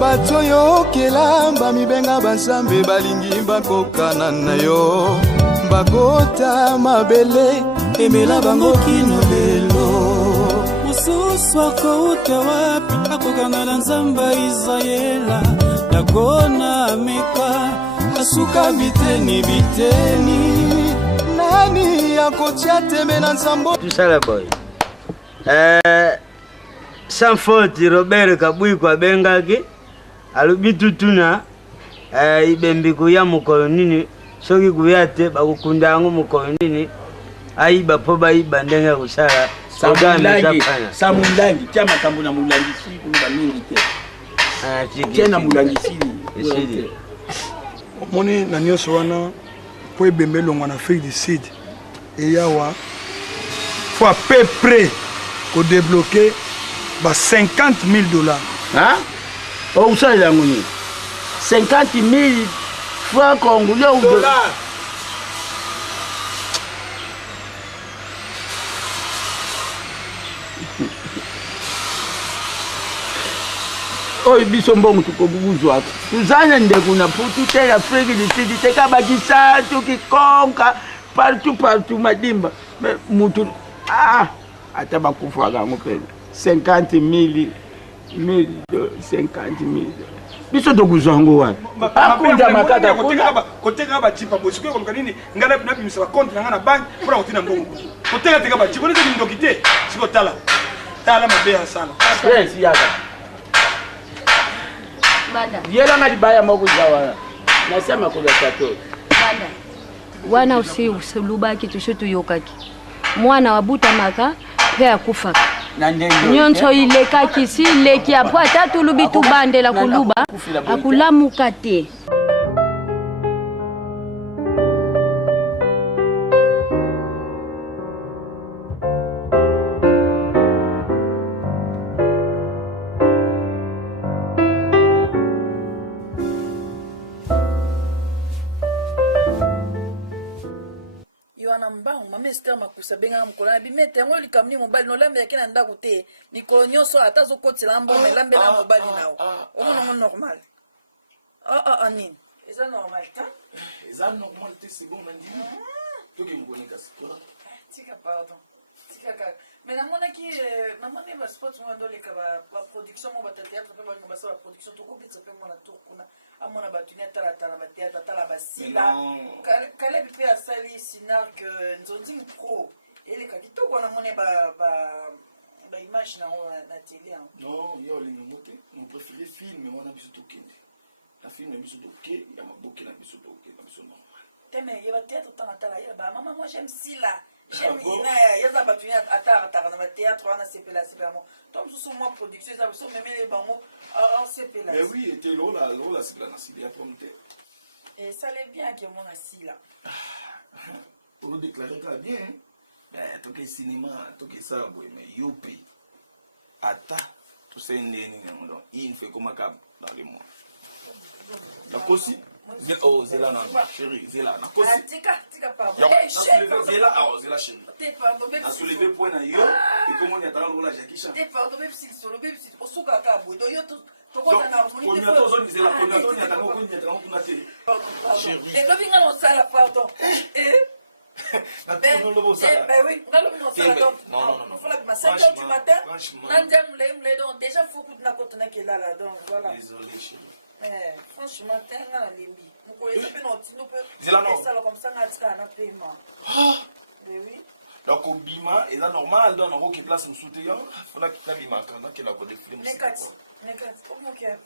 Batoyo kelamba mibenga basambe balingi bakokana na yo bakota mabele emela bango kino lelo ususwa kouta wapi akokana na nzamba Israela yakona meka asuka biteni nani yakotia teme na nzambo tusala boy sans faute Robert Kabui kwa bengaki alubitu tuna ibembi kuya mukolonini soki kuyate bakukundango mukolonini aiba po baiba ndenga kusala samulangi chama kambuna mulangi si kumba mingi te tena mulangi si moni na nyoso wana po ebembe longwa na Afrique du Sud et yawa faut à peu près ko débloquer ba $50,000 hein. Oh, ça, il a 50,000 francs congolais ou dollars. Oh, il dit son bon, tu peux vous voir. Nous allons pour toute l'Afrique du Sud, c'est comme ça, tout qui conque, partout, madimba. Mais, moutou, atabakufa, 50,000. 50,000. Biso to kuzango wana. Akunja makata koteka ba chipa bosiko ko kanini ngala na bimisa ba compte na bank pour otina mbongo. Koteka teka ba chipa nzo ndokite siko tala. Tala mabea sana. Yes yaka. Bada. Yela ngadi baya moko zawana. Nasema kwa tato. Bada. Wana usilubaki tushutu yokaki. Mwana wabuta maka pea kufa. Nyonso ileka kisi leki apo atatu lubitu bande la kuluba akulamuka te. wana mbangu mama Esther makusa benga mukolana bimete ngo likamni mobile no lambe yakena ndako te mikolo nyonso ata zokotela mbo melambe na mobile nao omonongo normal nini eza normal ta eza normal te c'est bon nandi toki mukonika sikora tika pardon tika ka mais namoni ba sport mo ndo leka ba production mo ba théâtre pe ba ngaba sa production to kopitsa pe mo na tourkuna amona batunia tala ba théâtre tala ba sila kale pe asali sinar que nzonzi pro ele ka kitoko na mone ba image na télé non yo lingi moté mon préféré film mais on a biso to kende la film na biso to ke ya maboke na biso to ke na biso normal teme yeba théâtre tala ya ba maman moi j'aime sila j'aime ina ya za batunia atara na théâtre on a sepela mo tom sous moi production ça so même les bango en sepela mais oui était là sepela na sila prompte et ça l'est bien que mon sila pour déclarer que bien ben to ke cinéma to ke ça mais yope ata to c'est ndeni donc il fait comme cap dans les mois la kosi zela na chérie zela na kosi tika pardon zela chérie te pardon a soulevé point na yo et comment on y attend le Jackie Chan te pardon même si sur le bébé si osuka ka bodo yo to kota na harmonie on y attend zone zela on y attend kuna te chérie et lobi ngalo sala pardon na tout le ça ben oui ngalo no sala non faut la 5h du matin nandem le donc déjà faut que na kota na kela là donc voilà désolé chérie franchement tenga na limbi mukoleza pe no tindo pe zela non ça comme ça ngatika na paiement ben oui donc au bima et là normal dans un qui place nous soutenir faut na bima quand que na ko défiler mu nekati comment que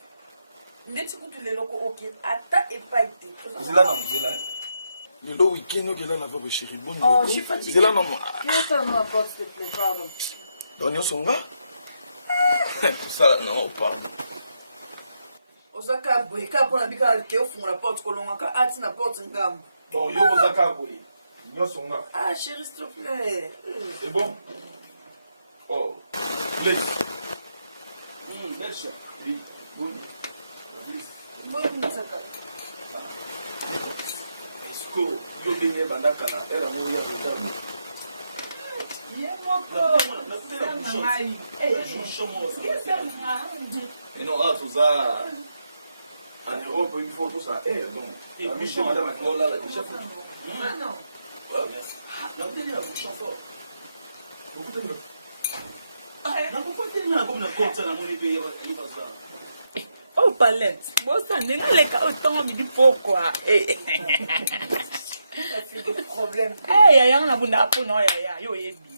ndeti kutu le loko OK ata et pas été zela non zela le lo week-end que là va chérie bonne oh je suis fatiguée zela non qu'est-ce que m'apporte s'il te plaît pardon donc on va ça non pardon ozaka boye ka pona bika ke ofunga la porte kolonga ka ati na porte ngambo donc yo ozaka boye nyoso nga chérie s'il te plaît c'est bon oh please belle chose oui bon bon saka est-ce que yo benye bandaka na era mo ya ngambo et non tout ça en Europe il faut tout ça donc ami chez madame là déjà faut non ouais merci la bouteille là bouchon fort oh palette bosa ndinga leka otongo bidi pokwa problème yaya na bunda po no yaya yo yebi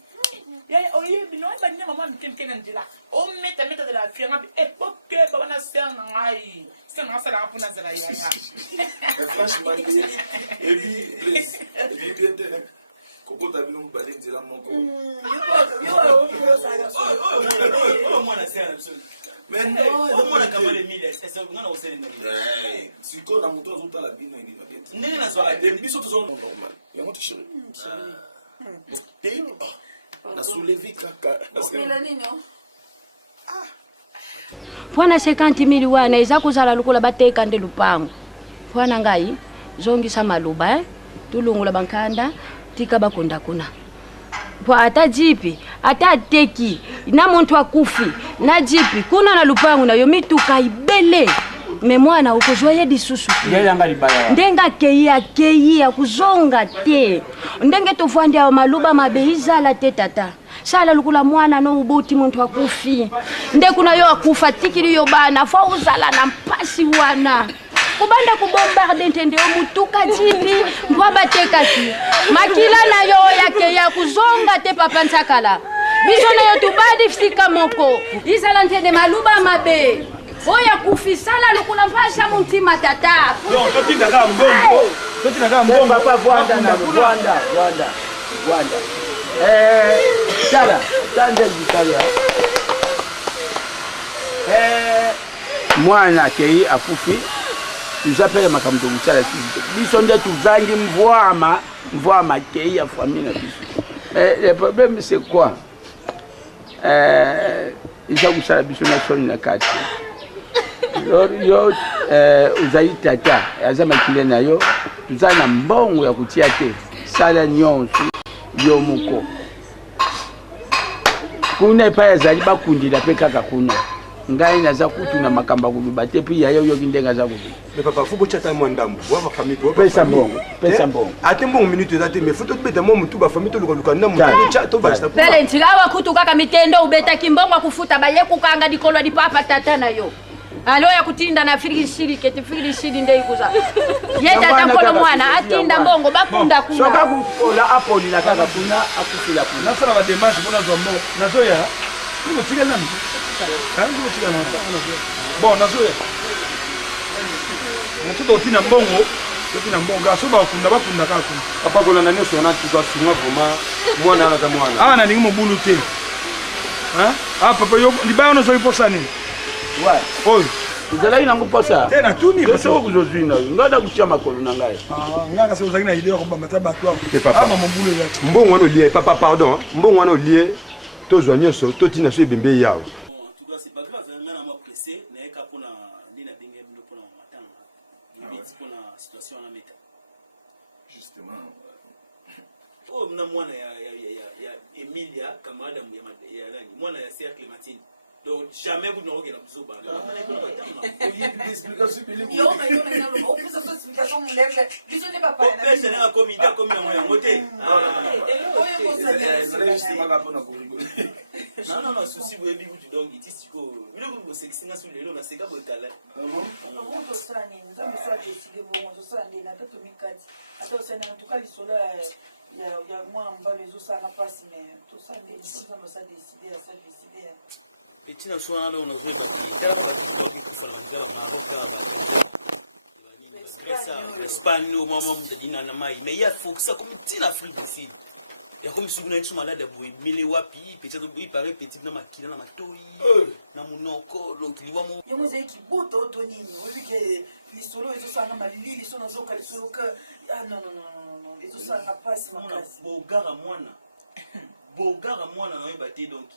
yaya oyebi no ba ni mama mkemke na ndila o meta de la fianga ok ba na ser na ngai se na sala po na zela yaya franchement et puis bien te koko ta bino mbale nzela moko yo ça oh moi na ser mais non moi na kamale miles est-ce que ngana osele ndani siko na muto azota la bino ngi makete ndenge na zwa de biso to normal yango te chérie te na soulever kaka melanini pwana 50,000 wana eza kuzala lukula bateka nde lupango pwana ngai zongisa maluba tulungula bankanda tika bakonda kuna pwa ata jipi ata teki na muntu akufi na jipi kuna na lupango na yo mituka ibele me mwana ukuzwaye disusu ndenga keia kuzonga te ndenge tofandi ya maluba mabeiza la teta sala lukula mwana no ubuti muntu akufi nde kuna yo akufa tikiri yo bana fa uzala na mpasi wana kubanda kubombarde ntende omutuka jipi ngwaba tekaki makila na yo yake ya kuzonga te papa ntakala biso na yo tubadi fika moko izala ntende maluba mabe oya kufisala lukula mfasha muntima tata non totinda kama mbongo papa Rwanda na Rwanda sala tande bitalia mwana kei akufi tuzapele makambo kusala sisi biso nde tuzangi mvwama kei ya famille na biso le problème c'est quoi isa kusala biso na soni na kati yo uzai tata azama kile nayo tuzana mbongo ya kutia te misala nyonso yomoko kuna epai azali bakundila mpe kaka kuna ngai naza kutuna makamba kuluba te mpe yaye oyoki ndenge aza kuluba mais papa faut botyata mwa ndambo wava famille pesa mbongo pesa mbongo ate mbongo minute eza te mais faut tobeta mwa mutu bafamille tolukaluka ndambo tobasita pele ntika awa kutu kaka mitendo ubetaki mbongo akufuta baye kukanga dikolo dipapa tata na yo alo ya kutinda na firishiri keti firishiri ndei kuza yeta tankolo mwana atinda mbongo bakunda kuna soka kukola apoli la kaka kuna akufila kuna nasala ba démarche bona zo mbongo nazoya ngo tika nani kango tika na bon nazoya mutu otina mbongo otina mbongo gaso bakunda kaka kuna papa kola na nyonso wana tuka sunga vraiment mwana ana za mwana awa nalingi mobulu te papa yo libaya ono zoyi posa nini ouais oyo uzalaki nango posa te natuni soko kuzozwi na ngada kutia makolo na ngai ngaka se ozalaki na idée ya kobamba ta bato ama mobulu ya mbongo wana olie papa pardon mbongo wana olie tozwa nyonso totina so ebembe yawe en tout cas c'est pas grave nga na moi pressé naeka mpona nde na benge bino mpona matanga limite mpona situation wana meta justement oh mna mwana ya Emilia camarade ya nani mwana ya Sœur Clémentine donc jamais vous n'aurez la biso bana il y a des explications que les yo na au plus de explication mon lève biso ne pas parler na biso na comité comme ya ngote non souci vous ebi vous donc itisiko bilo vous sexinga sur lelo na seka botala non to sani nzambe so décider bon to sani na to mikati ato sani en tout cas lisola ya moi mbalo ezo sana passe mais to sani nzambe so décider etina so wana on a joué tala kwa kufa na nzaba mabota Espagne au moment mtadina na mai mais ya fokusa comme tina Afrique du Sud ya comme suguna yetu malade boy mile wapi peut-être il paraît petit na makila na matoi na munoko donc liwa mo yo mozeki kibuto to nini obi ke lisolo ezo sana malili lisolo zo ka lisolo ka non ezo sana passe makasi bogara mwana na yebate donc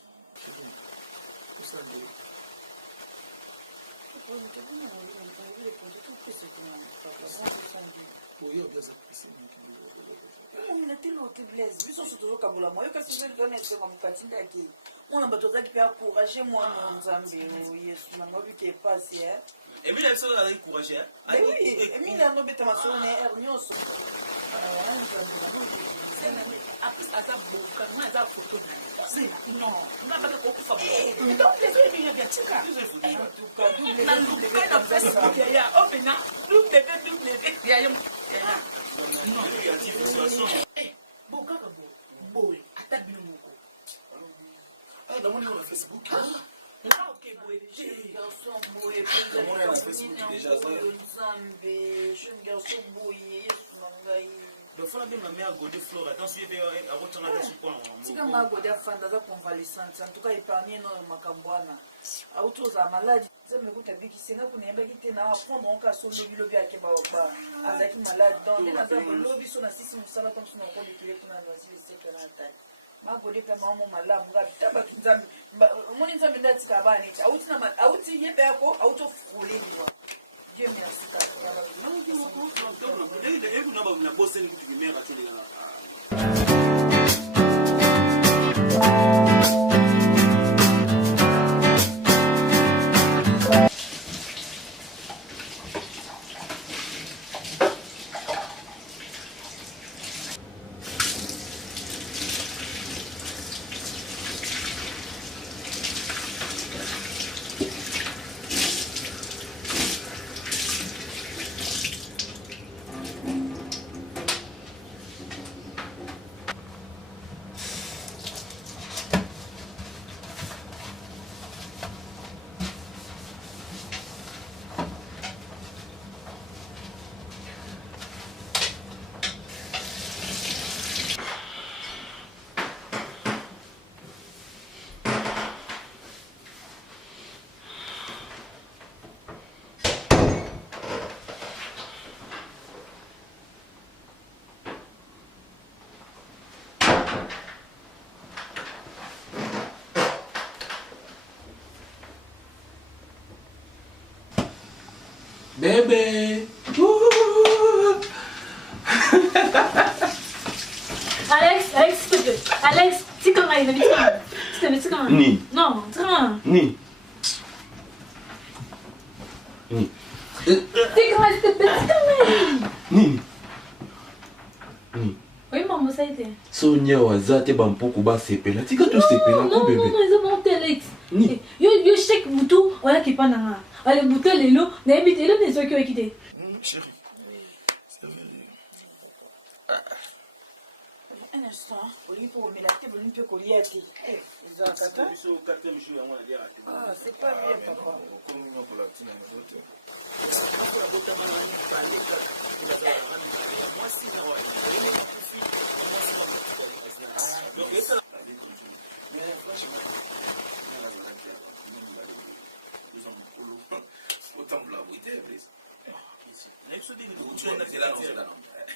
biso so tozokabola moyo kasi zolitona esenga mokatinda yake mwana bato ozalaki mpe akourage mwana nzambe yesu na mobike epasi Emile biso azalaki courage Emile anobeta masolo na air nyonso aza boka nga aza photo non nga baka kokufa donc les autres ils bien tika en tout cas na luka na Facebook ya obina www ya non boka ka boy ata bino moko na moni na Facebook nga ok boy garçon boy moni na Facebook déjà ça nzambe jeune garçon boy yesu mangai donc faut la bien la mère Godé Flore attention il a retourné à ce point tika ma Godé afanda za convalescence en tout cas épargner no makambwana autoza malade nzambe kuta biki senga kuna yembaki te na apprendre en cas solo bilobi akeba ba azaki malade donc na nzambe lobi so na sisi musala comme so na ko lekile kuna na zile seke na atani ma Godé pe mama malamu nga taba tunzambe moni nzambe ndatika bani auti na auti yebe yako auto frôler quoi Dieu merci na bosse ni kutu kimera tuli na Bébé. Alex, tu quand même, tu quand même. Ni. Non, train. Ni. Ni. Tu quand même, tu quand même. Ni. Ni. Oui, maman, ça a été. Sonia wazate bampoko ba sepela. Tika to sepela ko bébé. Non, ils ont monté Alex. Yo check boutou, voilà qui pas na. Allez, boutou lelo, na habité là des qui ont quitté. Chérie. C'est vrai. Un instant, Olimpe pour me la tête, Olimpe pour l'y aller. Ils ont un caton. Ah, c'est pas bien, papa. Comme pour la petite anecdote.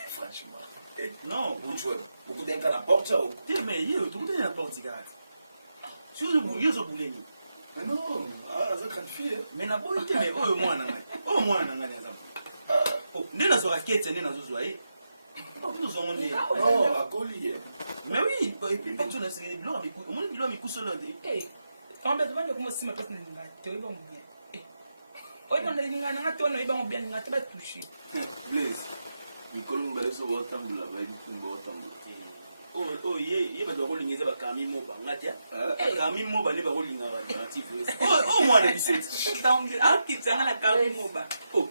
Franchement. Non, beaucoup d'un cas n'importe où. Mais il y a tout n'importe quoi. Sur le bouillon, ce bouillon. Mais non, ça grande fille. Mais n'a pas été, mais au moins, oh, n'est pas sur la quête, n'est pas sur la quête. Non, à collier. Mais oui, et puis tu n'as pas de blanc, mais au moins, il a mis coup sur l'autre. Eh, quand tu vas commencer ma place, tu vas bien. Eh, on a dit que tu vas bien, tu vas toucher. Blaise. Mikolo mbale so botambula bayimba botambula. Oh ye ba do rolinga za ba kami mo ba ngatia. Kami mo ba le ba rolinga ba natif. Oh moi na 17. Donc ah kitanga na kami mo ba. Oh,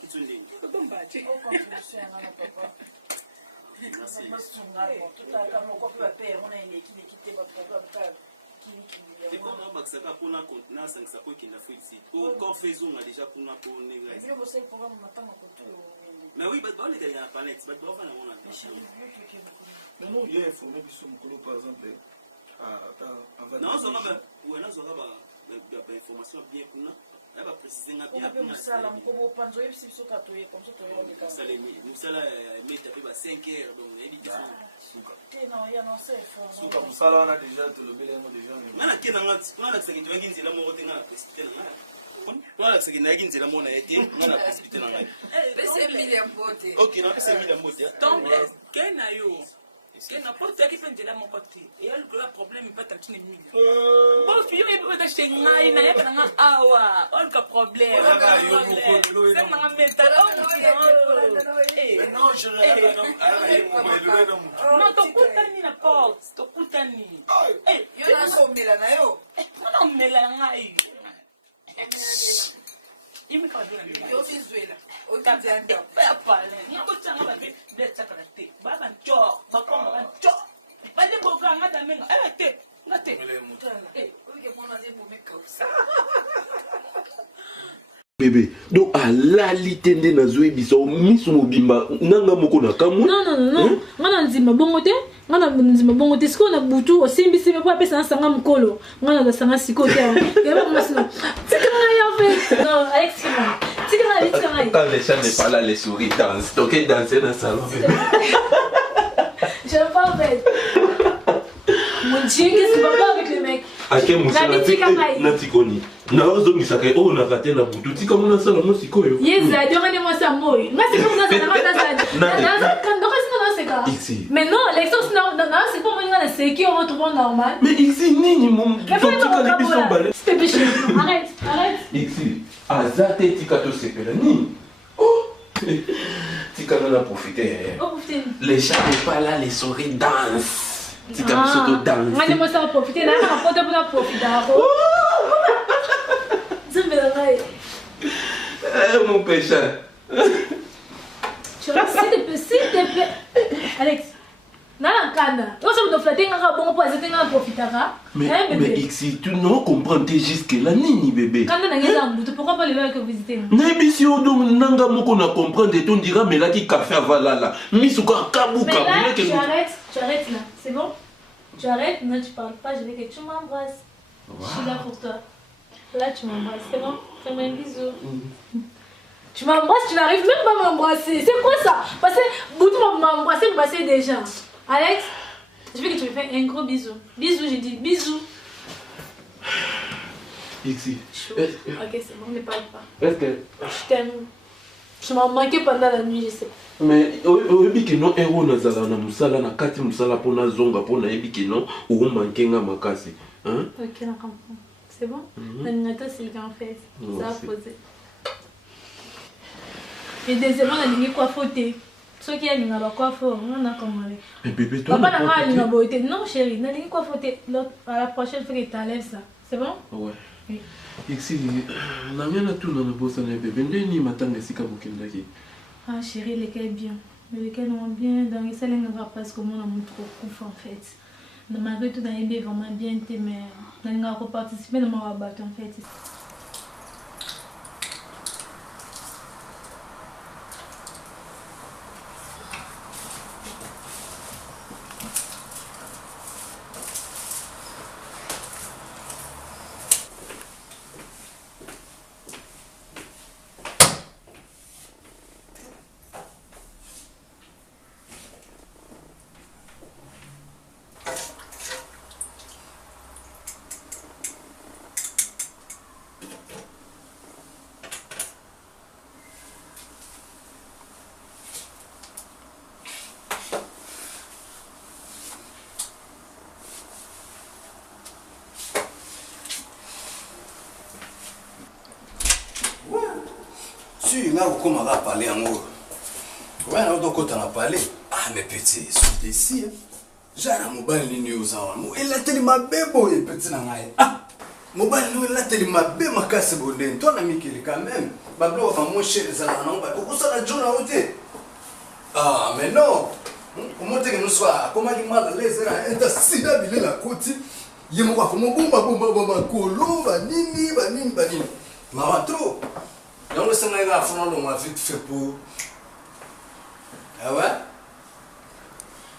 kitsunde. To mbaje. Oh contribution na papa. Merci. Tout à l'heure on peut pas payer, on a une équipe qui ba programme car c'est comme un baxaka pour na contenance 500 ko qui na fou ici. Au corps faisons on a déjà pour na ko négré. Mais le bossel programme matin ko tout. Mais oui, bah on est dans la planète, bah on va dans la mais non, il y a informé sur mon colo par exemple. Non, ça va ouais, non, ça va information bien pour nous. Elle va préciser bien pour nous. Ça la mko panzo et si soka toye comme ça toye le cas. Ça les nous ça la mettre à 5 heures donc il dit suka. Non, il y a non c'est fort. Suka musala on a déjà tout le belengo déjà. Ngana kena ngati, on a que tu vas nzela mo rote ngana précipiter na. Voilà ce qui n'a qu'une zéro mon a été, on a précipité dans la vie. C'est mille mbote. Ok, non, c'est mille mbote. Donc, qu'est-ce que yo? Qu'est-ce n'importe qui fait de la mon côté. Et elle a le problème, il peut t'acheter une mille. Bon, fille, il peut t'acheter une maille, il n'y a pas de awa. On a problème. C'est un métal. Mais non, je regarde. Non, tu coûtes la porte. Tu coûtes ni. Yo na so mela na yo. Non, mela na yo. Il me fait bien. Yo Venezuela. O Tanzania. Pas parler. Non, tu as pas vu de chocolat. Ba ban cho, ba ko ban cho. Ba ni boka ngata menga. Te, ngate. Oui, que mon asie pour me causa. Bébé, donc à la litende na zoe biso misu mobimba nanga moko na kamu. Non. Ngana nzima bongote. Ngana nzima bongote siko na butu osimbi simbi po apesa sanga mkolo. Ngana da sanga siko te. Yaba masino. Tikanga ya fait. Non, Alex Kimon. Tikanga. Quand les chats ne parlent pas, les souris dansent. Donc ils dansent dans le salon. Je ne parle pas. Mon Dieu, qu'est-ce que tu vas faire avec le mec? Ake musala natikoni. Na ozongisa ke o na kate na butu tika mona sala mosiko yo. Yeza, dongane-moi ça moi. Moi c'est comme ça ça. Quand c'est ça. Ici. Mais non, l'excès non, c'est pas moi c'est qui on retrouve normal. Mais ici nini mon. S'il te plaît, arrête. Ici. Azate tika to sepela ni. Oh. Tika na profiter. Oh profiter. Les chats ne parlent pas, les souris dansent. Tika biso danse. Moi je me sens profiter là, on peut pas profiter. Mon péché. S'il te plaît. Alex. Mais Ixi, tu ne comprends pas jusque-là, Nini bébé. Pourquoi pas le verre que vous visitez? Nebisi odo nanga moko na comprendre et on dira mais là qui café avalala. Misuka kabuka. Mais là, tu arrêtes là. C'est bon? Tu arrêtes, non tu parles pas, je veux que tu m'embrasses. Je suis là pour toi. Là tu m'embrasses, c'est bon? Fais-moi un bisou. Tu m'embrasses, tu n'arrives même pas à m'embrasser. C'est quoi ça? Parce que Boutou m'a embrassé déjà. Alex, je veux que tu me fasses un gros bisou. Bisou, j'ai dit bisou. Ici. Ok, c'est bon, ne parle pas. Est-ce que... Je t'aime. Tu m'as manqué pendant la nuit, je sais. Mais oyebi ke non héros nazala na musala na kati musala pona zonga pona yebi ke non ou manqué nga makasi. Hein? Ok, on comprend. C'est bon? L'animateur c'est en fait. Ça a posé. Et deuxièmement, on a dit quoi fauter. Ceux qui ont dit quoi fauter, on a commandé. Mais bébé, toi, papa n'a pas beauté. Non, chérie, on a dit quoi fauter. À la prochaine fois que tu enlèves ça. C'est bon? Ouais. Oui. Ici, on a rien à tout dans le boss, bébé. Ni matin, mais c'est qu'à vous qui ah chérie, lesquels bien. Lesquels ont bien. Dans les salles, on ne va pas parce que moi, on a trop confort en fait. Mais malgré tout, dans les bébés, vraiment bien été, mais on a participé dans mon rabat en fait. Si, là, vous commencez à parler en haut. Ouais, on a parlé. Ah, mes petits, sont ici. J'ai un mobile ligne aux enfants. Il a tellement ma bébé, et petit nangaï. Ah, mobile ligne, il a tellement ma bébé, ma casse bonne. Toi, l'ami qui est quand même. Bablo, va mon cher, les enfants. Pourquoi ça, la journée à côté? Ah, mais non. Comment est-ce que nous soyons? Comment il m'a laissé là? Il a si d'habiller la côte. Il m'a fait mon bomba, colo, banini. Maman, trop. Donc, c'est un gars qui m'a vite fait pour. Ah ouais?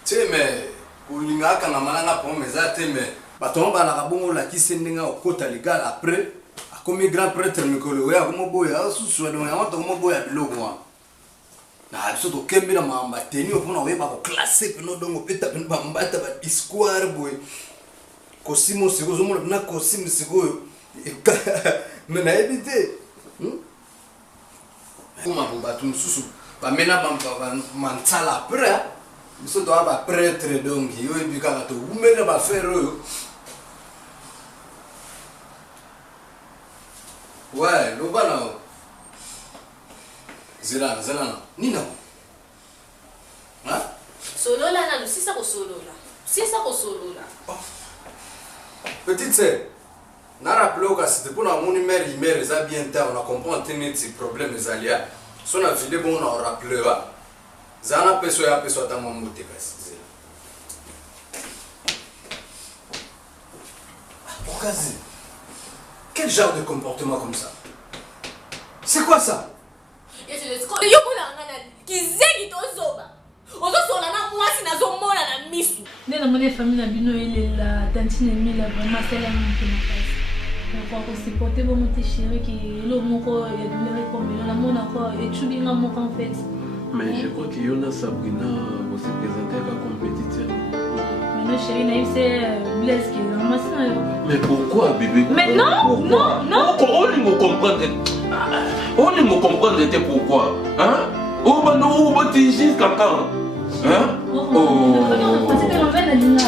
Tu sais, mais pour les gars qui ont fait mes actes, mais on va la qui s'est au côté légal après. Comme grand prêtre, mais que le gars, comme boy, sous le nom, comme boy, à l'eau. Na biso kembi na mamba teni opona we ba ko classe pe no dongo peta pe ba mbata ba histoire boy kosimo siko zo mona na kosimo siko me na ebite kuma bomba tu mususu ba mena ba mantala pre biso to ba prêtre donc yo ebika to umela ba faire yo ouais lo bana Zela, Nina. Hein? Solola, non, si ça solola. Si ça solola. Petite sœur, n'a rappelé que c'était pour mon numéro, ils ont bien temps, on a compris un petit problème, les alliés. Si on a filé, bon, on a rappelé. Zana peso à ta maman moute. Pourquoi quel genre de comportement comme ça? C'est quoi ça? Yo kuna ngana kizegi tozoba ozosola na mwasi na zomona na misu nena mone famille na bino ele la tantine mila vraiment c'est la même chose on va supporter bon mon chéri qui le moko ya donner comme la mona quoi et tu bien moko en fait mais je crois que Yona Sabrina vous se présenter la compétition mais le chéri naïf c'est Blaise qui est ramassé mais pourquoi bébé mais non on me comprendre on ne me comprendre pourquoi hein ou ben nous on te jusqu'à quand hein oh c'était l'envers de l'ina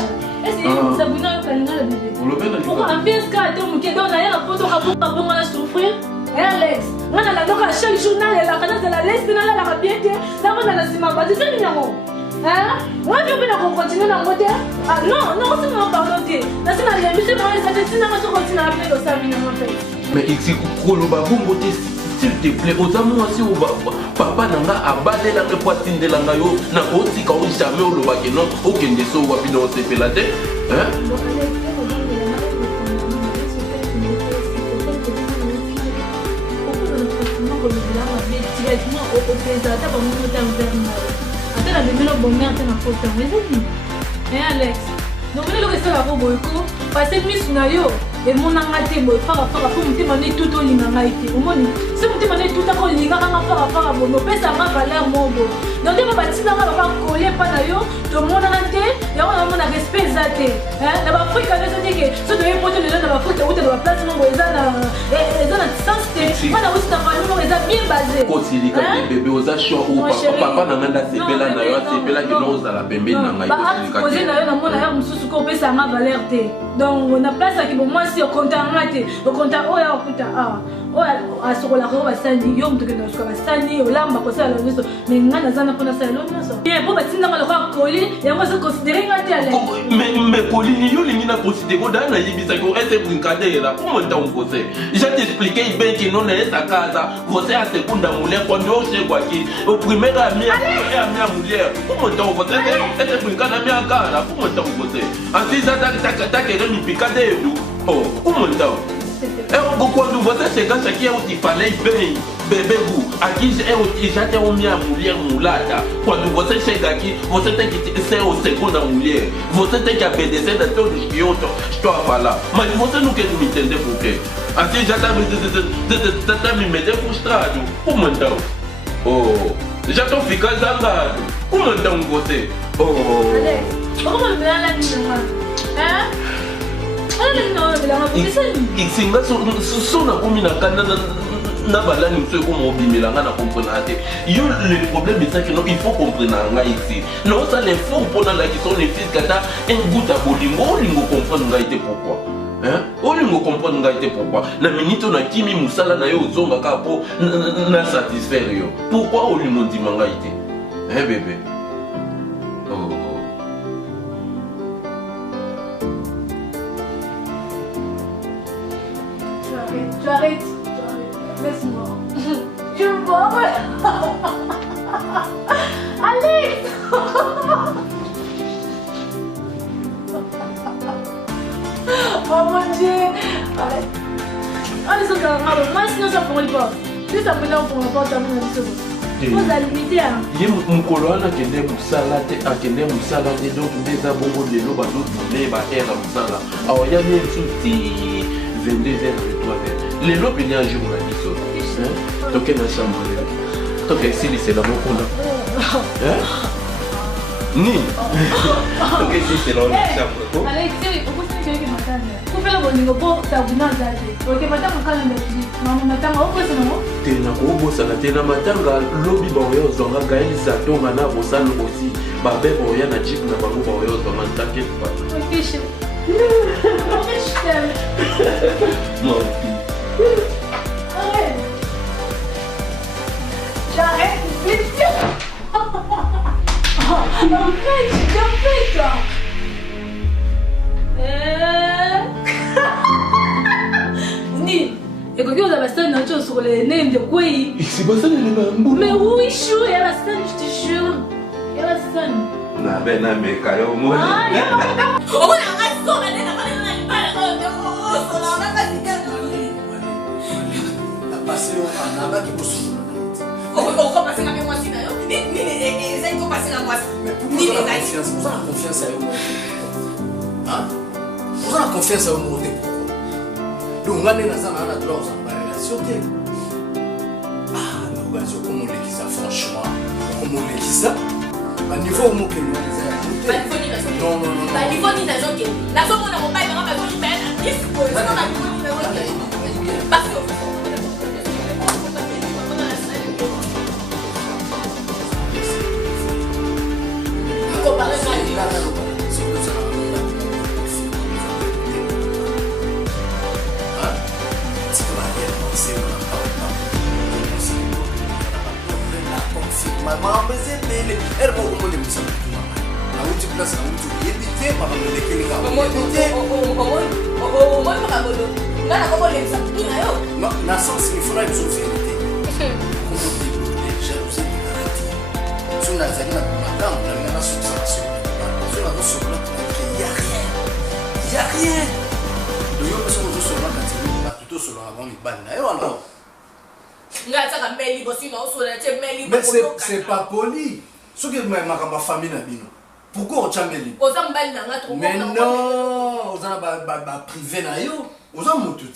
est-ce ça vous n'a pas l'ina bébé pourquoi un pièce car tu me donne rien à photo à bon à souffrir Alex on a la donc à chaque journal et la cadence de la laisse la bien là on a la sima pas c'est ça numéro hein moi je veux continuer dans mon terre ah non c'est moi pardon là c'est la musique moi ça te dit na continuer à appeler ça bien en fait mais ici koloba bombo s'il te plaît aux amours aussi au papa nanga abale la poitrine de la ngayo na oti ka on jamais au loba que non aucun de so wapi non se fait la tête hein Alex donc le reste la robo ko parce que miss na yo et mon angate boy para pour me demander tout au linga été au moins si me demander tout à ko linga nga para bon no pesa ma valeur mon bon donc de ba tina ba coller pas na yo to mon angate ya on a respect zate hein na ba afrika na zate que so de porter dans la afrika ou de la place mon boy za na distance te mana aussi na pas mon za bien basé kosilika te bébé oza choix ou papa na nganda sepela na yo sepela kino ozala pembeni na ngai kosilika na yo na mona ya mosusu ko pesa ma valeur te donc na place ki bon moi si au comptant ngate au comptant oya okuta asokola ko basani yo mtu kena suka basani olamba ko sala loso mais ngana zana pona sala loso bien bon batinda ngalo ko koli yango se considérer ngate ale mais koli ni yo lingi na considérer ko dana yibisa ko ete brincade là comment t'as osé je t'expliquer bien que non est sa casa você a segunda mulher quando eu chego aqui o primeiro é a minha mulher como t'as osé ete brincando na minha cara como t'as osé assim já tá querendo me picar dedo oh como então quando você chegasse aqui eu te falei bem, bebê bu, aqui já tem uma minha mulher mulata. Quando você chega aqui, você tem que ser a segunda mulher. Você tem que obedecer a todos que eu estou a falar. Mas você não quer me entender por quê? Assim já está me metendo frustrado. Como então? Oh, já estou ficando zangado. Como então você? Oh. Como me dá lá de novo? isinga so na komi na kanda na balani mosu eko mobimelanga na comprendre te yo le problème eza que non il faut comprendre ngai ici naosala effort mpona lakisa one fils kata un goût à bolingo olingo comprendre ngai te pourquoi olingo comprendre ngai te pourquoi na minute na kimi mosala na yo ozongaka mpo na satisfaire yo pourquoi olingo ndima ngai te bébé Arrête, laisse-moi. Je meurs. Alex. Oh mon Dieu. Arrête. Allez, ça va. Moi, sinon, ça pourrait pas. Si ça peut pour ma porte, ça vous a limité. Ye mokolo wana akende mosala te donc ndeza bongo lelo bazokune baere mosala awa ya ne biso ti 22h lelo pene ya jour na biso toke na chambre lelo toke esilisela mokona nini toke esilisela na chambre po kupela bolingo po sabunanza te oke matanga kala ndaki mama matanga okosana te na kobosana te na matanga lobi baoya ozwanga gaeli satonga na bosalo osi babe baoya na jip na bango baoya ozwanga ntakete pa je t'aime. Mon Arrête. J'arrête, vite. Arrête, je t'en fais, toi. Ni, et quand on a passé notre chose sur les nains de quoi c'est pas ça les bambous. Mais oui, chou, il y a la scène, je te jure. Il y a la scène. Na me kayo mo. Oh, la raison, elle est là. Confiance à vous. Donc, on a des gens qui ont franchement, au niveau où non, non, non. Mais c'est pas poli. Ce que ma famille n'a pas. Pourquoi on chambeli? Mais non, on a privé na yo. On a mon tout.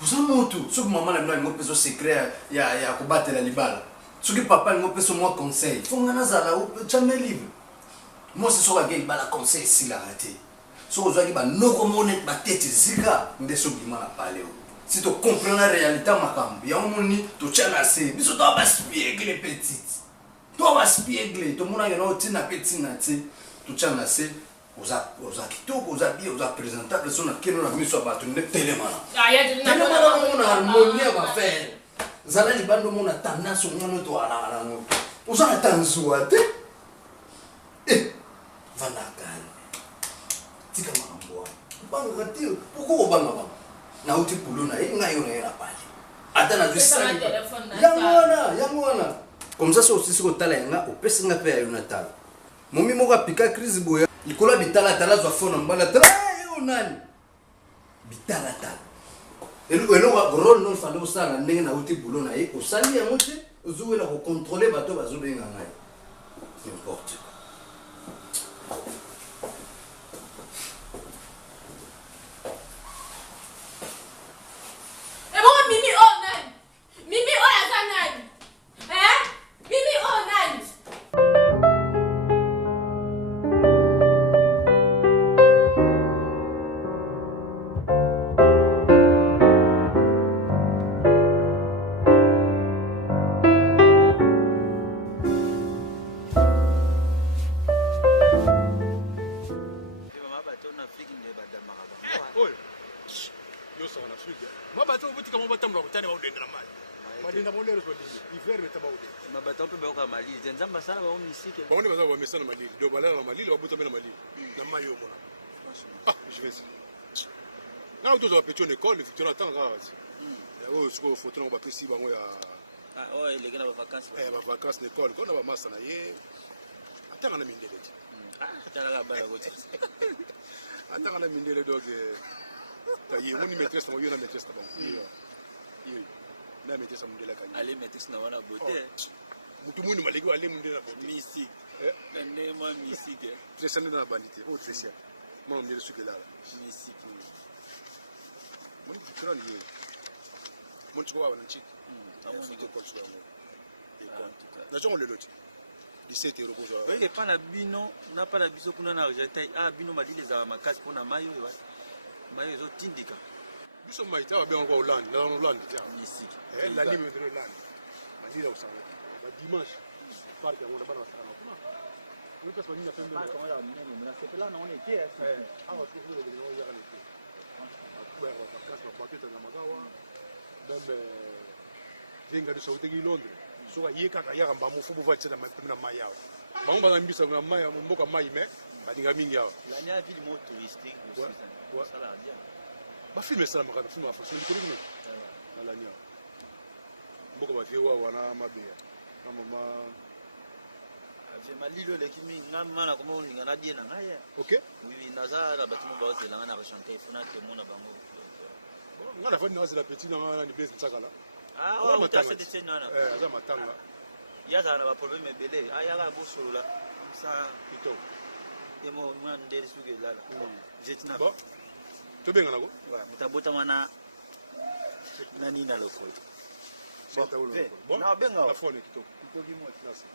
On a mon tout. Ce que maman n'a pas de secret, il y a combattre la libala. Ce que papa n'a pas de conseil. Faut qu'on a zala ou chambeli. Moi c'est sur la gueule bala conseil si la raté. Ce que vous avez ba no remonner ma tête zika, mais ce que m'a parlé. Si tu comprends la réalité, il y a un moment où tu as assez. Mais tu dois spiegler petite. Tu dois spiegler. Tout le monde a une petite. Tu as assez. Aux acteurs, aux habits, aux présentables, sont qui nous a mis sur la télémana. Télémana, on a harmonie à faire. Zala li bando mona tendance au monde to ala no. Usa tanzuate. Vanda kan. Tika mambo. Banga katio. Uko banga banga. Na uti puluna ngayo na era pale. Ata na jusali. Yangwana. Comme ça aussi ce que talenga o pesa nga pe ayuna tala. Mumi moka pika crise boya. Ikola bitala tala zo fona mbala tala yo nani. Bitala tala. Elo wa rôle non fallait osala ndenge na uti boulot na ye osali ya mote ozuwela ko contrôler bato bazobenga ngai n'importe Mimi oh nani? Mimi oh ya nani? Mimi oh nani? Oi. Yo sou na África. Mas bateu vou te chamar batam para botar no dentro da malha. Mas ainda vou ler os olhos. E ver meta baú dentro. Mas bateu para o Mali. Denzamba sana ba umisike. Ba onde vas a mesa na Mali? Do balera na Mali, ba buta na Mali. Na maio mona. Ah, je vais. Não tu já petou na école, Victor attend grave. Oh, je go photo na ba pesi ba moya. Ah, oh, ele gana ba vacances. Ba vacances na école. Quando ba massa na ye. Attends na mindele. Ah, tala ba gote. Attends na mindele dog. Tayi moni maîtresse na yo na maîtresse ta ba. Iyo. Na maîtresse mundela kani. Ale maîtresse na wana beauté. Mutu muni maleki ale mundela beauté. Mystique. Nde moi mystique. Très na bandité. Oh très cher. Mon ndele suke là. Mystique. Moni fikira ni yo. Moni tuko wa na chiki. Amoni ko ko tuko mo. Na jongo le lot. 17 euros pour ça. Oui, pas na bino, na pas na biso kuna na Argentine. Ah, bino mali les a makasi pour na mayo ouais. Mayo zo tindika. Biso maita wa bien encore Hollande, na Hollande tiens. Mystique. La ligne de Hollande. Mali la usanga. Ba dimanche. Parc ya ngona bana basana kuna. Oui parce que ni na pembe. Ah, comment ya mnene, na sepela na on était. Ah, wa tuko le ngona ya kana. Ouais, wa vacances wa bateta na magawa. Même venga de Saudi Londres. So ye kaka ya ngamba mo fubu vatsa na mapembe na mayao. Ba ngomba ngambisa na maya mboka mai me badinga mingi yawa. La nya ville mo touristique aussi. Ouais. Ça là bien. Ba film ça makana film en France. Ni ko ni. La nya. Mboka ba viewa wana mabeya. Na mama Ave malilo le kimi ngama na komo linga na die na ngaya. OK. Oui, naza la batimo ba ose la na chanter funa ke mona bango. Bon, ngana fa ni na petit na ni blaze ntsakala. Ah, on a fait des scènes là. Ça matanga. Il y a un problème belé. Ah, il y a la bourse là. Ça plutôt. Et moi on ndeli suge là. Jetina. Bon. To benga nako? Ouais, mutabota mana nani na loko. Bon. Na benga. La fone kitoko. Kitoko mo sasa.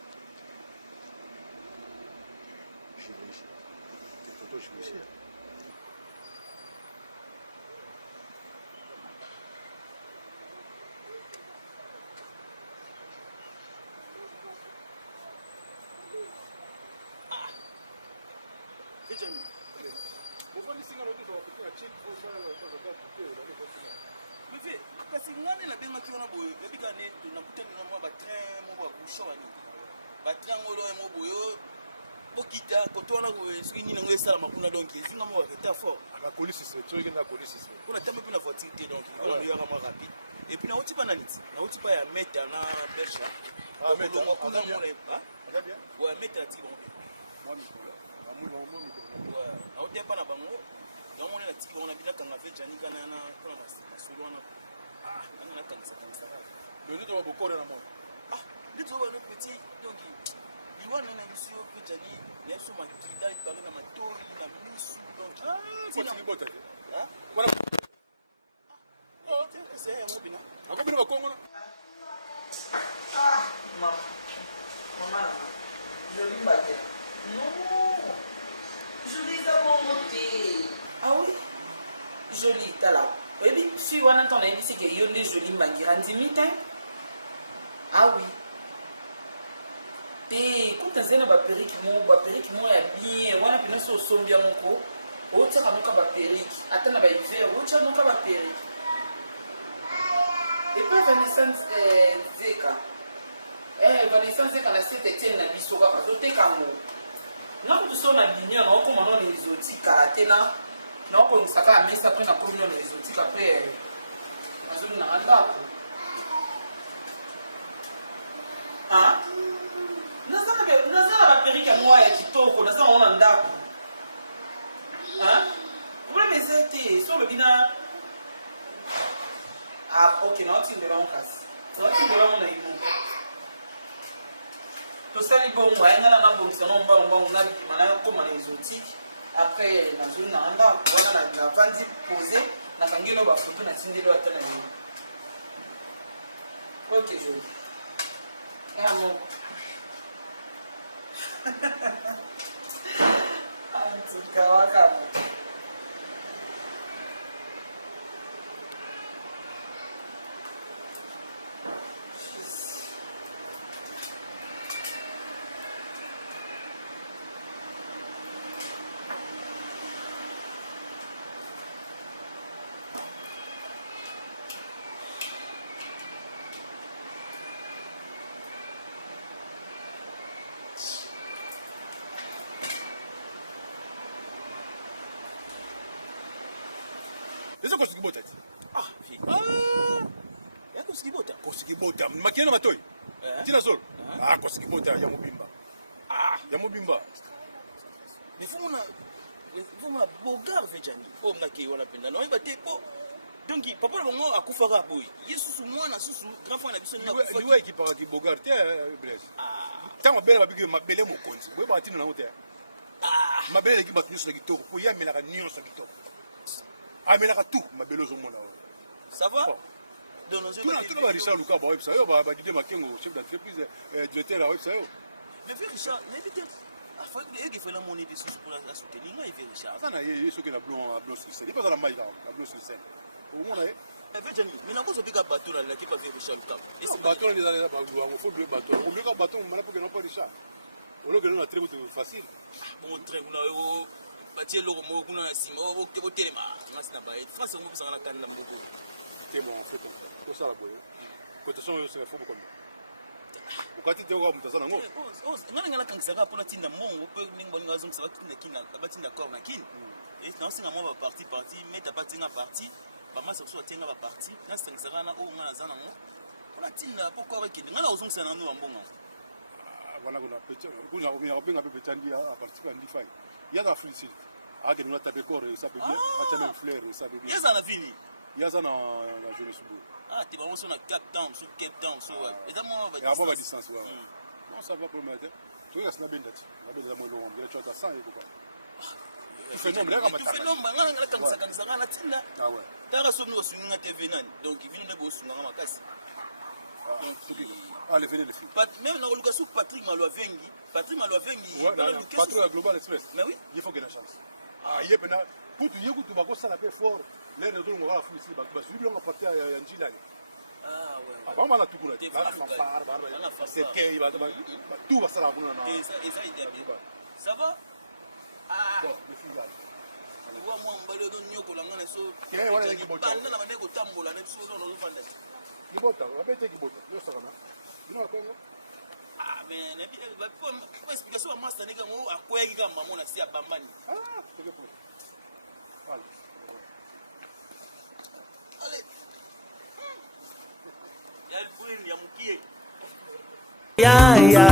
Shiwishi. Toto shiwishi. Mais kasi ngane na benga kiona boyo yabika ne to na kutani na mwa ba train mo ba busho wani ba train ngolo mo boyo bokita kotona ko swini na ngesa la makuna donc zinga mo ka fort aka colisi se to ngena colisi se kuna tambe pe na voiture te donc kuna yo ka mo rapide et puis na oti pa na niti na oti pa ya meta na besha meta kuna mo na ça bien ouais meta ti bon bien moi mi ko ouais na oti pa na bango donc on est la tiki on a bien kanga fait jani kana na kuna masolo na ah na kangisa le nito beaucoup na mo ah nito wa no petit donc liwana na biso pe jani na so makila ipare na matori na misu donc ah c'est ni bota ah voilà oh c'est un mobina akobina ba kongo na ah maman je lui m'appelle non je lui d'abord monter ah oui joli talent Et puis, si on entend un c'est que yon des jolis bangiran dimite. Ah oui. Et quand on a ba perruque mo ya bien, on a pena so sombia moko. O tsa kanuka ba perruque, atana ba hiver, o tsa nuka ba perruque. Et puis Vanessa Zeka. Vanessa Zeka na sete tienne na biso ka so te kamo. Na ko so na binya na ko mano les exotiques tena. Na ko nsaka mesa après na ko mino les exotiques après. Mazumi na andako. Ah? Nazana ba perruque ya moi ya kitoko, nazana ona ndako. Hein? Problème c'est sur le bina. Ah, ok, non, tu ne vas pas casser. Non, tu ne vas pas mon tout ça, il bon, ouais, on a bon, c'est non, on a dit, comme les exotiques. Après, dans une anda, on a la vente posée, on a gagné la photo, on a signé le attendre. Ok, joli. Et à mon. En tout cas, wakamo. Eza kosikibota ti. Ah, fi. Ya kosikibota. Kosikibota. Makina matoi. Tina zolo. Ah, kosikibota ya mobimba. Ah, ya mobimba. Mais faut mon bogar vejani. Oh, mnaki wala penda. Non, iba te po. Donc papa le moment akufara boy. Yesusu mwana susu grand frère na biso na kufa. Liwe ki para ki bogar te Blaise. Ah. Tango bela babiki mabele mo konzi. Boy ba tina na hote. Ah, mabele ki batnyusu na kitoko. Po ya melaka nyonso kitoko. Amelaka tout mabele zo mona. Ça va? Dans nos yeux. Tout na Richard Luka ba websa yo ba Didier Makengo chef d'entreprise directeur à websa yo. Mais Richard, n'habite ah, il faut la monnaie de source pour la soutenir. Il veut Richard. Ça n'a rien, ce que la blond sur scène. Il pas dans la maille, la blond sur scène. Au moins, mais n'a pas ce big bateau là qui pas fait Richard Cap. Et ce bateau, les années, il faut deux bateaux. Au mieux qu'un bateau, on n'a pas que non pas Richard. Au lieu que nous, on a très facile. Bon, très bien. Bâtir le mot qu'on a si mot au téléma. On a ce n'a pas. France, on peut s'en aller à Canada. Téléma, en fait. Pour ça, la boue. Cotation, c'est faux comme wakati teko mtazana ngo ngana kangsaka pona tinda mongo pe ningbo ngazong sa batinda kina batinda corps na kin et na singa mo ba parti meta patinga parti ba masa so tinga ba parti na singsaka na o ngana zana ngo pona tinda poko rekindi ngana ozong sana no mbongo wana kuna pecha kuna obenga pe petandi a participer en DeFi ya na Afrique age nous taper corps ça peut bien acha même fleur ça peut bien ya na fini ya na jeune subu. Ah, tu vas sur Cape Town, sur Cape Town, sur et dans moi va distance ouais. Non ça va pour le matin. Tu regardes na bendati. Na bendati mo longo, tu as 100 et quoi. Tu fais nombre là comme ça. Tu fais nombre ngana kanisa na tinda. Ah ouais. Tara somno sunga TV nan. Donc il vient de bo sunga makasi. Donc ah le venez le film. Même na luka sur Patrick Maloa Vengi, patron Global Express. Mais oui, il faut qu'il ait la chance. Ah, il est pena pour tu yego tu ba ko sala pe fort. L'air de tout ngora fu ici ba subi on apporter à njila. Ah ouais. Ah ba mala tukuna. Ba fanfare ba. C'est que ba tout va sala kuna na. Et ça il est bien. Ça va? Ah. Bon, le film là. Wa mo mbalo do nyoko langa na so. Eh wala ki bota. Banda na maneko tambola na so no no fanda. Ki bota, wa bete ki bota. Yo saka na. Bino ko ngo. Ah mais na bi ba po explication à master nega mo akweki kama mona si abambani. Ah, c'est que pour. Voilà. Allez. Y'a le bruit, y'a moukié. Yaya,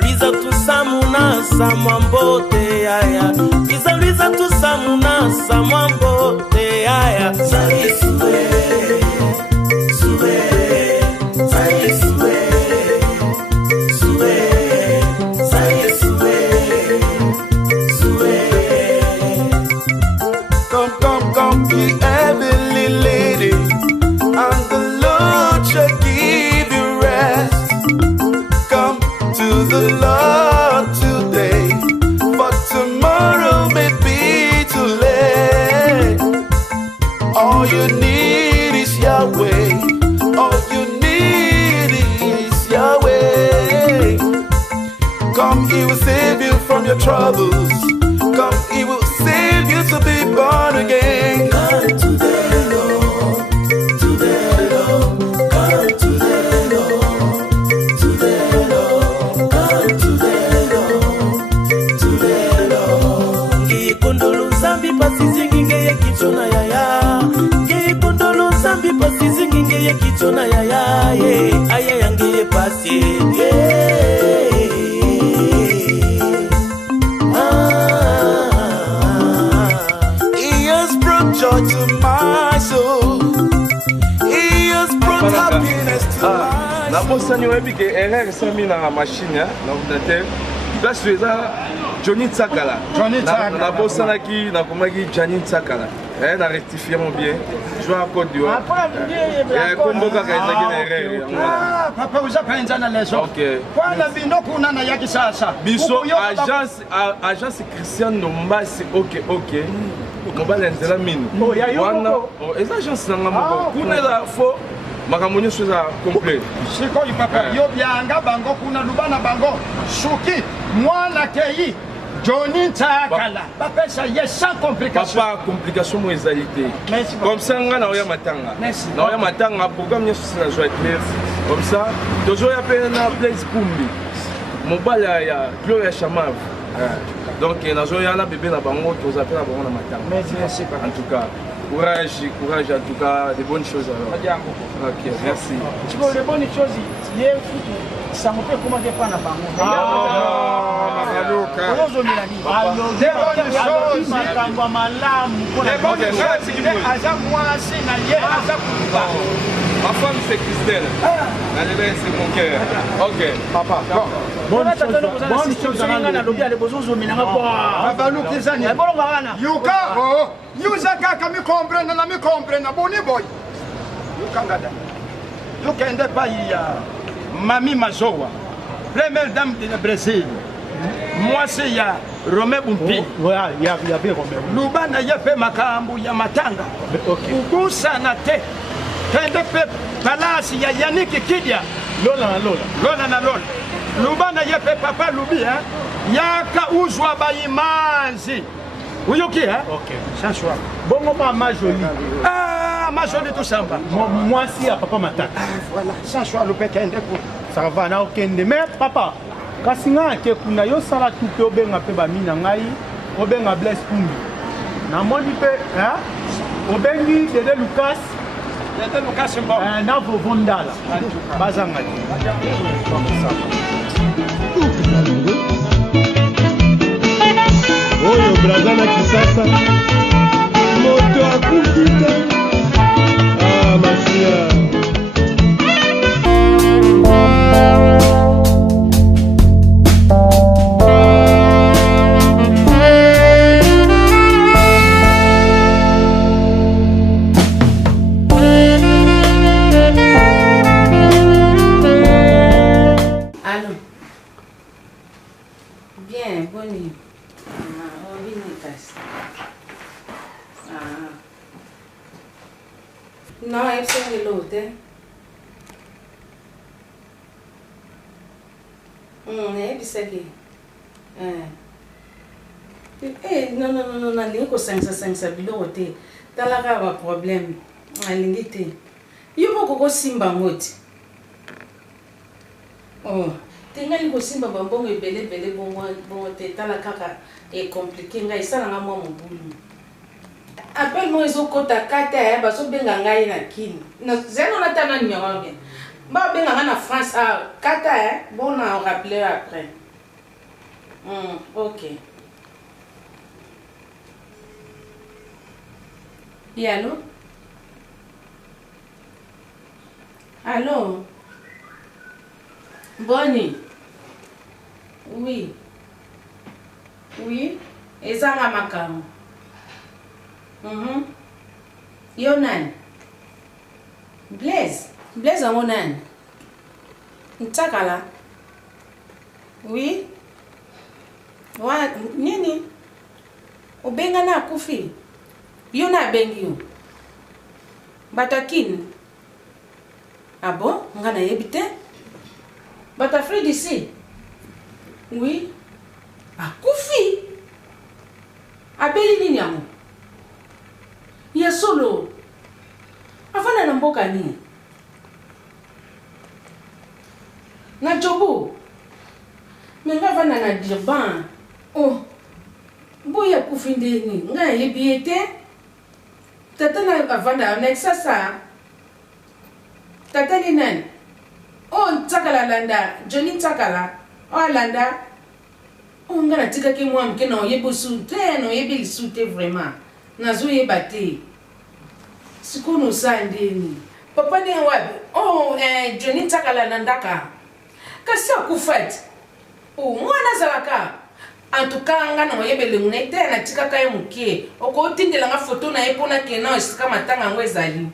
Luisa tu samuna samambote yaya. Luisa tu samuna samambote yaya. Zari suwe, zari suwe, zari suwe. Come, the heavenly lady, and the Lord shall give you rest. Come to the Lord today, but tomorrow may be too late. All you need is Yahweh. All you need is Yahweh. Come, He will save you from your troubles. Come, He will save you to be born again. Come to the Lord, to the Lord. Come to the Lord, to the Lord. Come to the Lord, to the Lord. Ngiye kondolo zambi pasizi ngeye kichona yaya. Ngiye kondolo zambi pasizi ngeye kichona yaya. Aya yangiye pasi. Joy to my soul. He has brought happiness to my soul. La bossa ni webi ke erreur sami na machine na ordinateur. Là je suis Johnny Tsakala. Johnny Tsakala. La bossa na ki na komaki Johnny Tsakala. Na rectifions bien. Je vais Côte d'Ivoire. Et kombo ka kaisa ki erreur. Ah, papa uza kaenza na leso. OK. Kwa na binoko na yaki sasa. Biso agence Christian Nombasi OK. Mobile nzela mini. Oh ya yo. Wana eza agence nanga moko. Kuna la fo makamoni soza complet. Siko papa yo byanga bango kuna lubana bango. Shuki mwana kei Johnny Tsakala. Papa ça y est sans complication. Papa complication mo ezalité. Comme ça nga na oya matanga. Na oya matanga programme nyeso na joie clair. Comme ça toujours ya pe na place Kumbi. Mobile ya Gloria Chamav. Donc, nous avons bébé na bango, nous avons na bango na matanga. Merci. En tout cas, courage, en tout cas, de bonnes choses alors. Ok, merci. Tu vois, les bonnes choses, ça me fait comment dépendre na bango. Ma femme c'est Christelle. C'est mon cœur. Ok. Papa, bonne chose. Yuka, Yuzaka, mi comprende, mi comprende, boni boy. Yuka ngada. Yuka ende pa ya Mami Mazowa, première dame du Brésil. Moi c'est ya Romain Bumpi. Voilà, il y a bien Romain. Lubana ya fait makambu ya matanga. Ukusa na te. Kende pe palasi ya Yannick Kidia. Lola. Lubana ya pe papa Lubi hein. Yaka uzwa bayimanzi. Uyoki hein? OK. Sans choix. Bongo pas ma jolie. Ah, ma jolie tout ça va. Moi si à papa Mataka. Voilà, sans choix le pe kende pour. Ça va na okende mais papa. Kasi nga ke kuna yo sala tupe obenga pe bamina ngai obenga Blaise Kumbi na moni pe hein obengi Dede Lucas bon na vovondala bazanga oyo braza na kisasa moto akufika masia. Non, è sempre l'ote. Bisa aqui. Non, ali ko sensa bilote. Talaga ba problem. Alingite. Yo ko simba ngoti. Oh, tingali ko simba bambongo ebele bongo te talaka e compliqué ngai sala nga mo mobulu. Appelle-moi les autres kata ba so benga ngai na kini. Na zeno na tana numéro bien. Ba benga na France kata bon na rappeler après. OK. Et allô? Allô? Bonnie. Oui. Ezanga makamu. Yonan. Blaise en Onan. Ntakala. Oui. Nini? Obenga na kufi. Yona bengi yo. Batakine. Ah bon? Nga na yebite? Bata Fred ici? Oui. Ah, Koufi. Abeli nini yango? Ya solo. Afana na mboka nini? Na jobo. Menga vana na Durban. Oh. Boya Koufi ndeni. Nga yebiete. Tata na avanda na sasa. Tata ni nani? Oh, Takala landa. Johnny Takala. Oh, landa. Oh, nga na tika ki mwa mke na oyebo sute, na oyebi sute vraiment. Nazo yebate. Sikono sa ndeni. Papa ni wapi? Oh, Johnny Takala landaka. Kasi akufat. Oh, mwana zalaka. En tout cas, nga na oyebe le munete na tika ka muke. Oko tindela nga photo na epona kena osika matanga ngo ezali.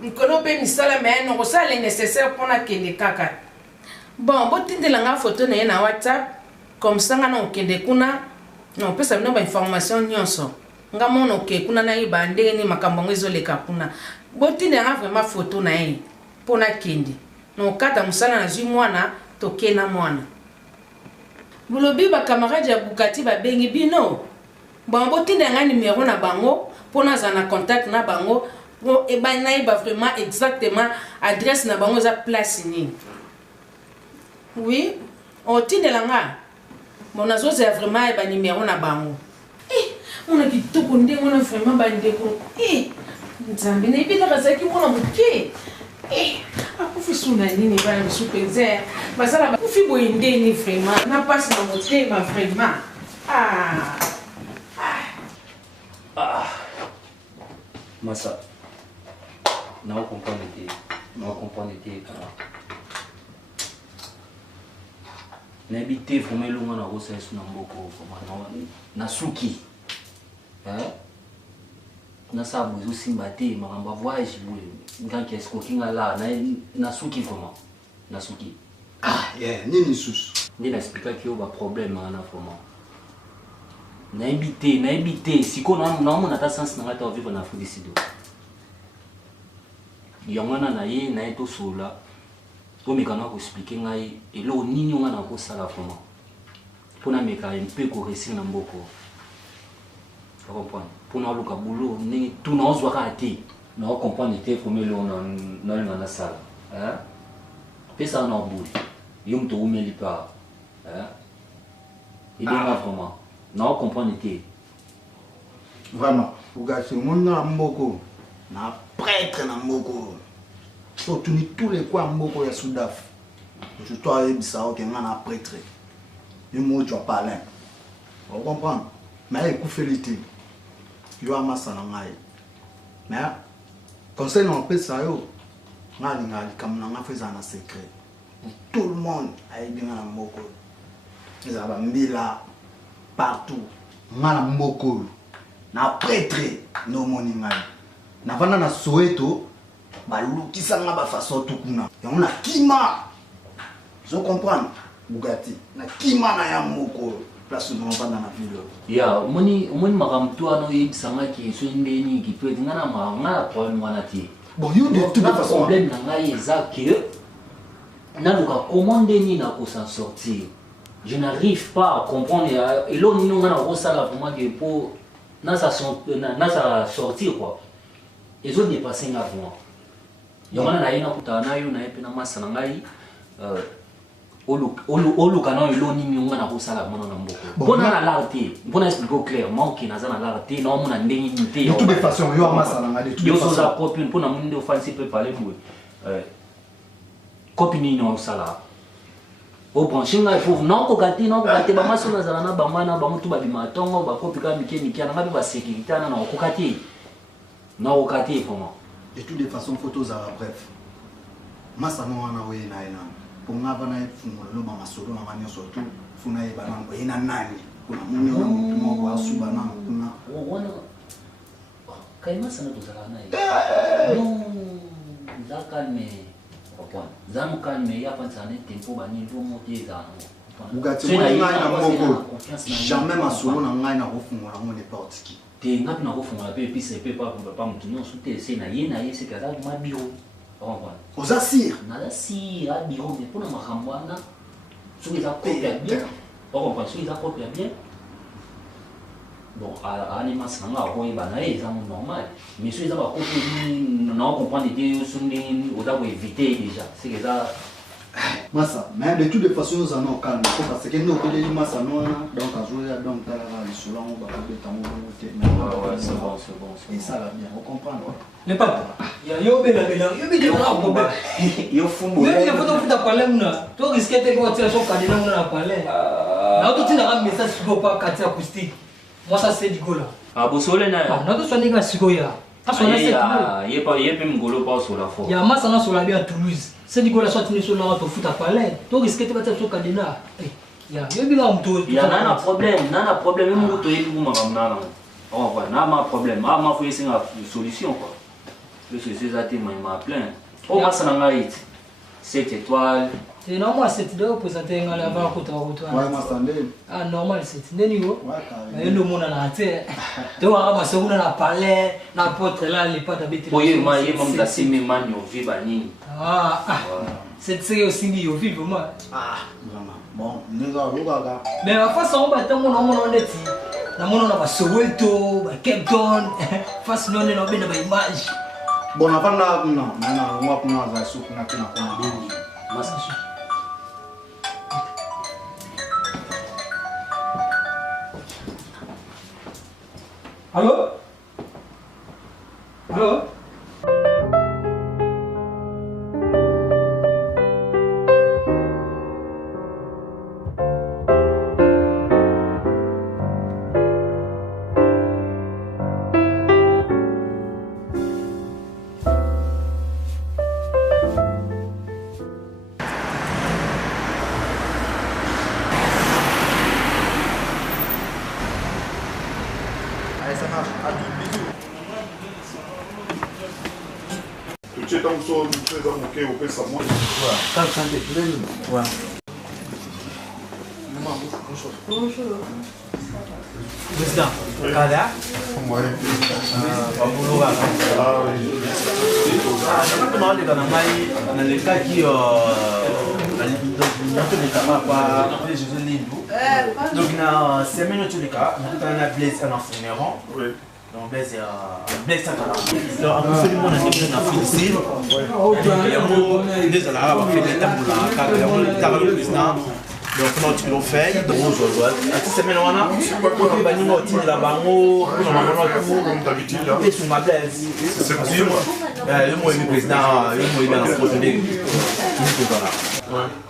Mkono pe misala me no kosala le nécessaire pona kende kaka. Bon, botindela nga photo na ye na WhatsApp. Comme ça nga na okende kuna. Non, pesa bino ba information nyonso. Nga mona oke kuna na iba ndenge ni makambo ngo ezoleka kuna. Botindela nga vraiment photo na ye pona kende. No kata musala na zwi mwana tokena mwana. Bulobi ba camarade ya Bukati ba bengi bino. Bon, botindela nga numéro na bango pona za na contact na bango. Bon, et ben na iba vraiment exactement adresse na bango za place ni. Oui, on tindela nga. Mon azo c'est vraiment ba numéro na bango. On a kitoko ndenge on a vraiment ba ndeko. Nzambe na ibila kazaki mona muke. Akufisuna nini ba msupenze. Basala ba kufi boyende ni vraiment. Na passe na motema vraiment. Massa. Não compreende. Não compreende. N'habite vraiment longa na rosa isso na mboko comme na suki. Na sabu zo simbate makamba voyage bwe. Nganke esko kinga la na suki comment? Na suki. Nini susu. Ni na expliquer que o problème na vraiment. N'habite siko na mona ta sens na ta vivre na Afrique. Yongana na ye na eto sola. Pour me expliquer ngai elo nini nga na ko sala vraiment. Pour na meka un peu ko réussir na mboko. Tu comprends? Pour na luka boulot ni tout na ozwa ka ati. Na comprendre te comme elo na sala. Pesa na boulot. Yum to umeli pa. Il est vraiment. Na comprendre te. Vraiment. Ugachi mona mboko. Na prêtre na mboko. Surtout tous les coins mboko ya Soudaf. Je dois ebisa o kenga na prêtre. Ni mo tu parler. On comprend. Mais écoufélité. Yo amasa na ngai. Mais conseil non pesa yo. Ngali comme na ngafeza na secret. Tout le monde a bien na mboko. Les abambila partout. Ngala mboko. Na prêtre no moni ngai. Na vana na Soweto. Balukisa nga ba façon tukuna. Yango na kima. Je comprends. Bugatti. Na kima na ya moko. Place no vana na ville. Ya, moni makamtu ano yibisanga ki so ndeni ki peut ngana ngala problème wana ti. Bon, yo de toute façon problème na ngai eza que na luka commander ni na ko s'en sortir. Je n'arrive pas à comprendre et l'on nous ngana ko sala vraiment que pour na sa sortir quoi. Ils ont dépassé nga vraiment. Yongana na ina kutana yo na epina masa na ngai olu kana ilo ni nyonga na kusala mona na mboko bona na larté bona expliquer clair manque na za na larté na mona ndengi nte de toute façon yo masa na ngai de toute façon yo za copine pona munde offensive peut parler mwe copine no sala o branchinga pour non ko gati ba maso na za na ba mana ba mutu ba bimatongo ba kopika mike na ngabe ba sécurité na ko kati na ko kati comment. De toutes les façons, photos à la bref. Ma ça non ana we na ina. Pour nga bana fungolo mama solo na manya surtout funa e bana ngo ina nani. Kuna mune ona mtu mo wa suba na kuna. Wana kaima sana tuzala naye. Non, za calme. Okwan. Za mu calme ya pa tsane tempo ba ni vo monter za. Bugatti moi na moko. Jamais ma solo na ngai na ko fungola ngo n'importe qui. te ngapi na kofungola pe episa pe pa motu nyonso te se na ye seke aza ma biro oza sire naza sire a biro me mpona makambo wana soki eza kope ya bien okomprendre soki eza kope ya bien bon ani masi na nga akoyeba na ye eza mo normal mais soki eza bakope na okomprendre te so ndenge oza koevite déjà seke eza Massa, mais de toutes les façons, nous allons au calme. Parce que nous avons des masses à nous, donc à jouer, donc à la souvent, on va faire des temps. C'est bon. Et ça va bien, on comprend. Le papa, il y a un problème. Il faut mourir. Il faut parler. Tu risques de te faire son cadenas, on a parlé. Là, tu as un message sur le pas acoustique. Moi, ça c'est du gola. Ah, vous savez, non, tu sois des gars, c'est quoi? Il y a pas un golo pas sur la forme. Il y a un massana sur la vie à Toulouse. C'est du gola, soit tu es sur la route au foot à parler. Tu risques de te faire son cadenas. Il y a un problème, même vous avez dit on a un problème, on a fait une solution quoi. Le c'est ça qui m'a plein. Oh moi ça n'a 7 étoiles. C'est normal c'est de représenter un la va côté route. Ouais, moi ça l'est. Ah normal c'est niveau. Ouais carrément. Et le monde en a été. Tu vois ma soeur on a parlé, n'importe là les pas d'habiter. Oui, moi il m'a placé mes mains au vivre ni. Ah. C'est aussi ni au vivre moi. Ah, vraiment. Bon, nous allons regarder. Mais à face on va tant on est ici. Na mona na Soweto, ba Cape Town, face none na bena ba image. Bon avant là non, on va prendre la soupe na kuna bongo. Massa. Allô? Allô? Bonjour. Président, Kada? Oui. Donc, na semaine tu les cas, nous avons un blessé en funéraire. Oui. Donc, blessé donc, absolument, on a des gens félicité. Il y a des Arabes qui ont fait des tabous là, président. Donc, on a tout fait, donc on joue. Cette semaine, on a un la bango, comme d'habitude. Et sur ma blesse. C'est sûr. Le mot est président, le mot est dans la prochaine.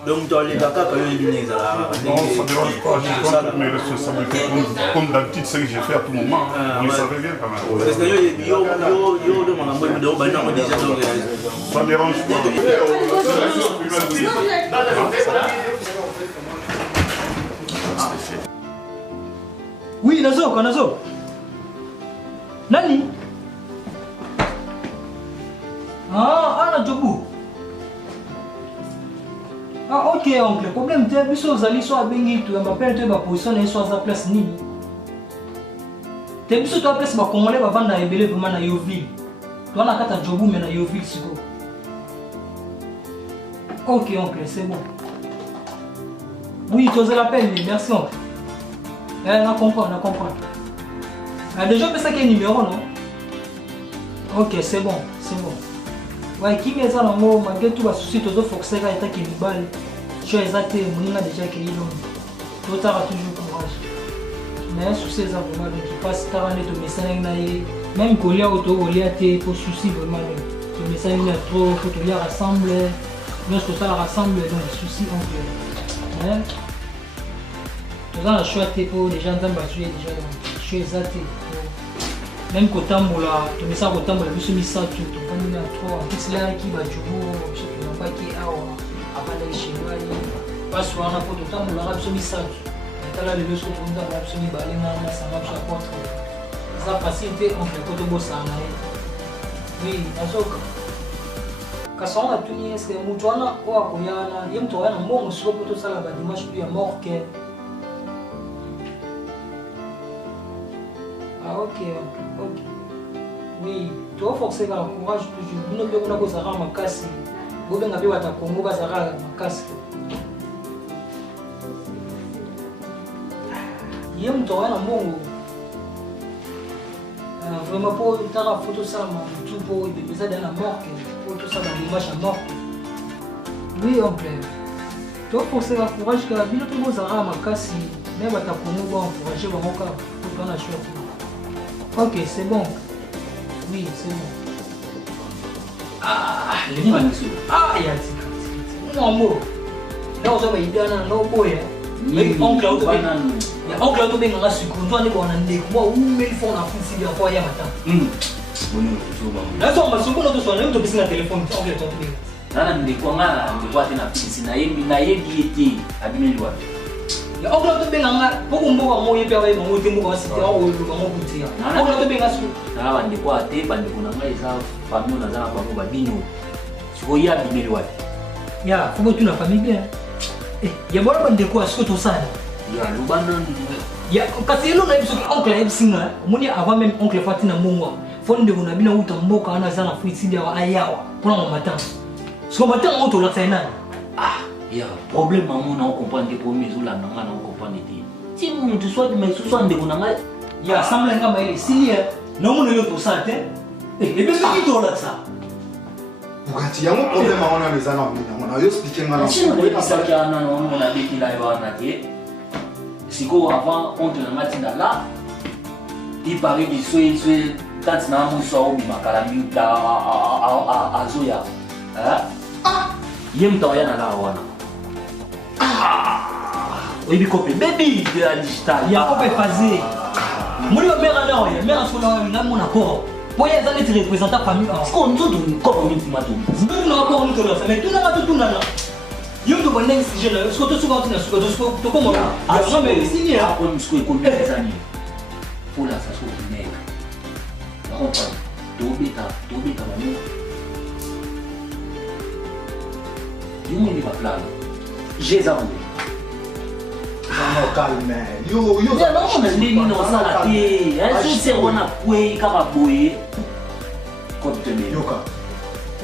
Donc, dans les Dakar, quand il y a des Arabes. Non, ça ne dérange pas, je prends toutes mes responsabilités comme d'habitude, ce que j'ai fait à tout moment. Vous le savez bien quand même. Parce que ça ne dérange pas. Oui, Nazo. Nani? Ah, Djobu. Ah, ok, oncle. Problème, tu as vu ça, vous allez soit béni, tu m'appelles, tu as ma position, et soit à place Nini. Tu as vu ça, tu as place, ma congolais, va vendre à Ebele, vraiment à Yoville. Tu as un Djobu, mais à Yoville, c'est quoi? Ok, oncle, c'est bon. Oui, tu as l'appel, merci, oncle. On comprend. Déjà, on ça qu'il y a un numéro, non? Ok, c'est bon. Ouais, qui vient ça dans le mot, malgré tout, le souci, tu dois forcer à l'état qui est balle. Tu as exaté, on a déjà créé l'homme. Tu as toujours courage. Mais un souci, c'est vraiment que tu passes par un message, même quand il y a auto, il y a tes soucis vraiment. Le message est trop, il faut que tu rassembles. Lorsque ça rassemble, donc soucis en plus. Dans la choix pour les gens dans la déjà chez Zati. Même quand on a le message au temps, on a vu ce message tout le monde a trop. En plus là qui va du coup, je sais pas qui a avant les chinois. Pas souvent on a pour tout le temps on a vu ce message. Et là le monsieur tout le monde a vu ce message. Ça marche à quoi? Ça facilite on fait côté boss en oui, azoka. Quand on a tout nié c'est mon joie là quoi pour y aller. Il me trouve un bon monsieur pour tout ça là bas dimanche puis à mort que Ah, ok. Oui, tu vas forcer le courage toujours. Nous ne pouvons pas faire ma casse. Vous avez vu votre Congo, vous avez ma casse. Il y a un temps, vraiment pour faire la photo, ça, tout pour les dans la mort, pour tout ça dans l'image à mort. Oui, oncle. Tu vas forcer le courage que la vie ne peut pas faire ma casse. Même votre Congo va encourager mon cas pour prendre la chose. Ok, c'est bon. Oui, c'est bon. Ah, les gens sont ah, il y a un non mot. Là, on va y aller dans nos bois. Mais oncle auto bien. Il y a oncle auto bien dans la sucre. Toi, on est bon en nek. Moi, où mais il faut en faire si bien fois hier matin. Là, on va se voir notre soirée. On doit passer le téléphone. Oncle auto bien. Là, on est quoi là? On doit être na fille. Na yébi abîmé loi. Ya oncle auto bien nga. Pourquoi on va moi y perdre mon temps pour assister à ou mon goûter. Oncle auto bien asu. Là, on est quoi? Té bande kuna nga isa famille na zana kwa badino. Siko ya abîmé loi. Ya, faut que tu na famille bien. Ya bora bande quoi? Est-ce que tu sais? Ya, lubano. Ya, kasi elo na biso oncle ebsinga. Moni avant même oncle Fatina Mongo. Fonde kuna bina uta mboka ana zana fuitsidi wa ayawa. Kuna matin. So matin on to la tsena. Ah, ya, problème maman on comprend que pour mes la maman on comprend dit. Si nous tu sois mais ce soit ndeko na ngai. Ya, semble ngama ile silia. No muno yo to sa te. Ebe siki to la sa. Bukati yango problème on a les ana on a yo expliquer ngala. Si on est ça qui a na no on a beti la yo na tie. Siko avant on te la matinda là. Il paraît qu'il soit tant na mo so mi makala mi ta azoya. Ah. Yem to ya na la wana. Ah. Oui bi copé baby de la digital. Ya copé phasé. Moni o mera na o ya mera so na mon accord. Pour les aller te représenter famille. Est-ce qu'on nous donne comme une matou? Nous na encore nous to mais tout na tout na. Yo to bonne si je le so to souvent tu na so to comment là. Ah jamais signé ah on se connaît des amis. Pour la ça so nèg. Non pas. Dobita la nuit. Yo me va plan. J'ai ça. Non, calme. Yo. Ya non on est ni non ça la té. Est-ce que c'est on a poué kama boye. Comme te me. Yoka.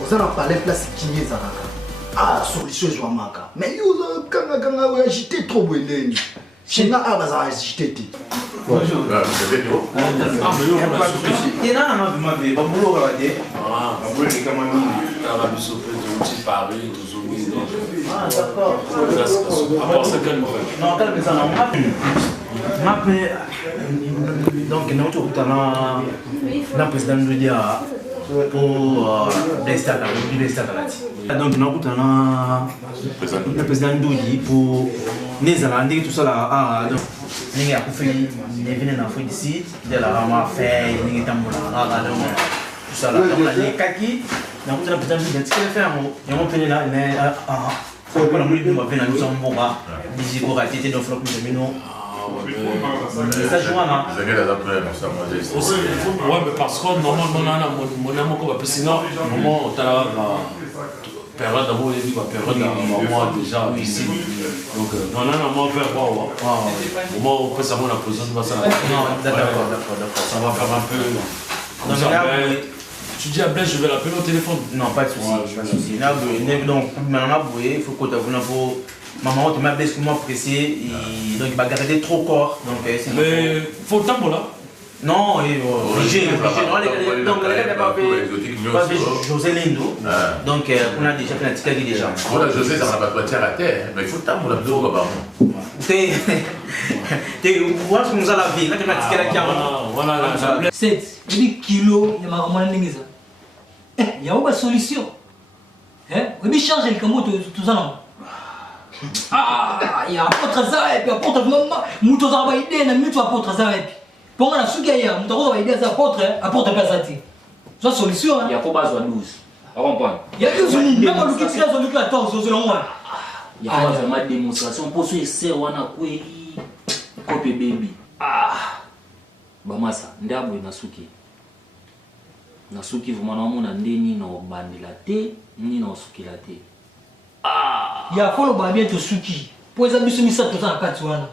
Oza na parler place kinye zanaka. Ah, solution je maka. Mais yo kanga ouais agité trop bonne. China abaza agité. Bonjour. Il y a un ma vie, pas boulot à dire. Ah, boulot qui comme un arabe sauvé de petit Paris, de Zoumi. Ah, d'accord. À part ça quel moment? Non, quel ça non. Ma donc nous tout na président de dia pour donc nous tout président Doudi pour Nézalandi tout ça là donc ninguém akufeli nevine na foi d'ici de la rama fait ninguém tambula donc tout ça là donc les kaki na kuta président Doudi ce qu'il fait on on peine là mais faut pas nous dire va venir nous sommes bon là d'ici pour rater donc faut que nous ça joue là ouais mais parce que normalement mon amour comme parce que sinon moment tu as période d'amour et puis période d'amour déjà ici donc non on va faire voir moment on peut savoir la position de ça d'accord ça va faire un peu tu dis à Blaise je vais l'appeler au téléphone non pas de souci donc maintenant il faut que tu aies pour maman tu m'as Blaise comment pressé donc il va garder trop corps donc mais faut le temps pour là non, obligé. Donc, José Lindo. Donc, on a déjà fait un petit déjà. Voilà, José, ça n'a pas de tirer à terre. Mais il faut le temps pour la vidéo là-bas. Tu vois ce que nous avons la vie. Là, tu m'as dit qu'il y a voilà. 7 kilos, il y a ma lingue. Il y a aucune solution. Oui, mais change le camo tout ça. Ah, il y a apôtre ça et puis apôtre maman. Nous tous avons idée, nous tous apôtre ça et puis. Pour la sougaïa, nous avons idée à apôtre pesati. C'est une solution. Il y a pas besoin de 12. On comprend. Il y a 12 même le qui tire sur le 14 selon moi. Il y a vraiment démonstration pour ce c'est on a quoi copie baby. Ah. Bamasa, ndabo inasuki. Nasuki vraiment on a ndeni no bandila te, ni no suki la te. Ah. Il y a follow ba bien to suki. Pour les amis soumis ça tout ça à katwana.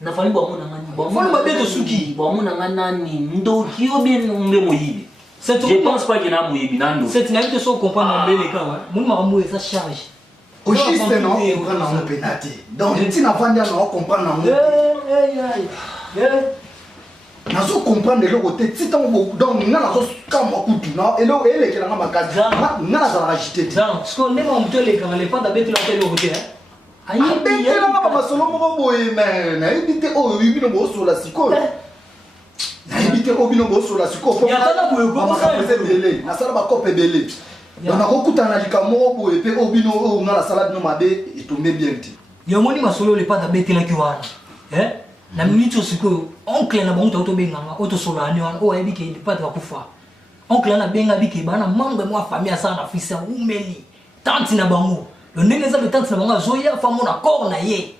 na fali bwa mona ngani fali ba beto suki bwa mona ngani ndoki obe mbe moyibi je pense pas qu'il y a moyibi nando cette n'a pas so comprendre mbele kawa muni makamu esa charge au juste non comprendre na penalty donc tu n'as pas dit non comprendre na nazo comprendre le côté si tant donc nga nazo kama kutu na elo ele ke na makazi nga za agiter donc ce qu'on est mon tele quand les pas d'habitude la tele côté ayi bete na ba solo mo boye mais na ibite o yibino bo so la siko na ibite o bino bo so la siko ya tala boye ko ça belé na sala ba kope belé on a kokutana likamo boye pe o bino o nga la salade no mabe etombe bien ti ya moni masolo les pas d'habitude la kiwana na minute siko oncle na bango to benga auto solo ani wana o ebi ke pas va kufa oncle na benga biki bana mambe mo famille sana fisa umeli tante na bango le ndenge za tante na bango zoya fa mona corps na ye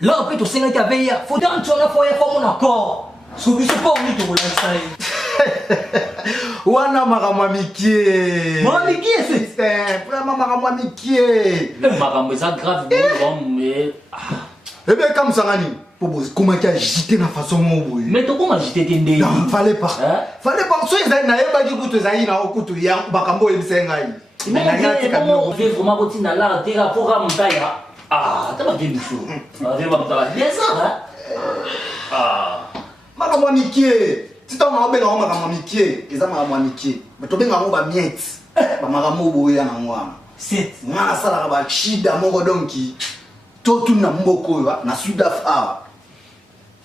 là après to senga ka veya faut tante na fa ya fa mona corps so biso pas ni to la sai wana makamwa mikie c'est vraiment makamwa mikie makambo za grave mais eh bien comme ça ngani comment tu as agité dans façon moi mais tu comment agité t'endé non fallait pas so ils na yeba ki kutu za ina okutu ya bakambo ebisengai mais comment vivre vraiment côté na la terre programme taya t'as pas bien chaud arrive à ta descendre makamwa mikie tito ma obenga o makamwa mikie eza makamwa mikie bato benga mo ba miette ba makamwa boya na ngwana c'est ngana sala ba chida moko donki to tuna mboko wa na Sud-Afrique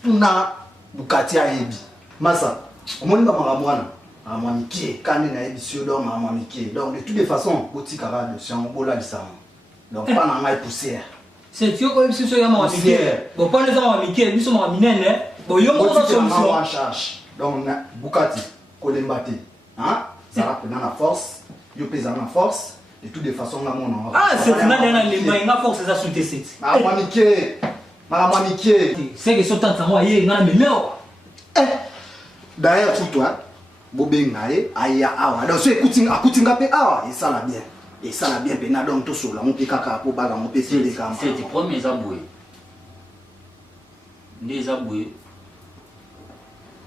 tuna bukati ya yebi masa omoni ba makamwana amamikie kane na yebi sio donc amamikie donc de toutes les façons botika ba de siamo bola lisamo donc pas na ngai poussière c'est tu ko biso ya mamamikie bon pas les mamamikie biso mamaminene bon yo mo na solution en charge donc bukati kolembate hein ça va prendre la force yo pesa na force de toutes les façons nga mona c'est finale na les mains nga force ça sauter c'est mamamikie c'est que sautant ça moi ye nga me meo d'ailleurs pour toi bobenga ye aya awa donc so akutinga pe awa et ça la bien pena donc to sola on pe kaka po bala on pe se les camps c'est du premier zaboué des zaboué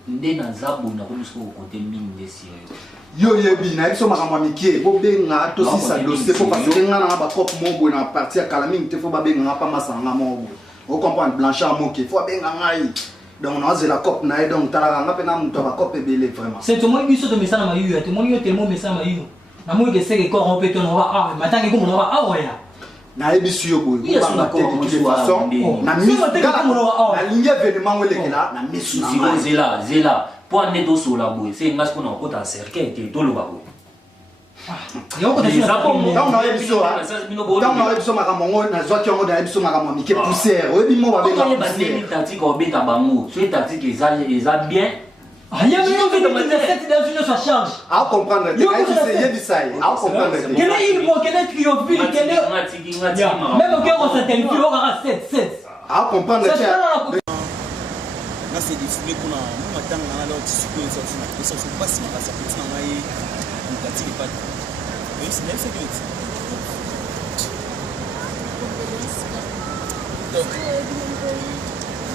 ndé na zabu na ko biso côté mingi sérieux yo yebi na biso makamwa mikie bobenga to sisa dossier faut parce que nga na ba cop mo na partie ya kalaming te faut ba benga pa masanga mo vous comprenez blanchard moke faut benga ngai donc on a la cop na donc tala nga pe na muto ba cop belé vraiment c'est to mo biso to mesana mayu te mo yo tellement mesana mayu na mo ke seke ko on peut to no va matangi ko no va ya na ebisu yo boy ba na tête de toutes les façons na mi na ligne événement wele kela na misu na zela pour ne do sur la boue c'est ngas ko na ko ta cercle te to lo ba ko yo ko te ça pour donc na ebisu donc na ebisu makamongo na zwaki ngo na ebisu makamwa mike poussière oyebi mo ba benga poussière tactique ko beta bango so tactique eza bien rien mais on veut cette dans une sa charge à comprendre c'est yebisai à comprendre quel est il bon quel est triomphe quel est même au cœur on s'intéresse on aura 7 à comprendre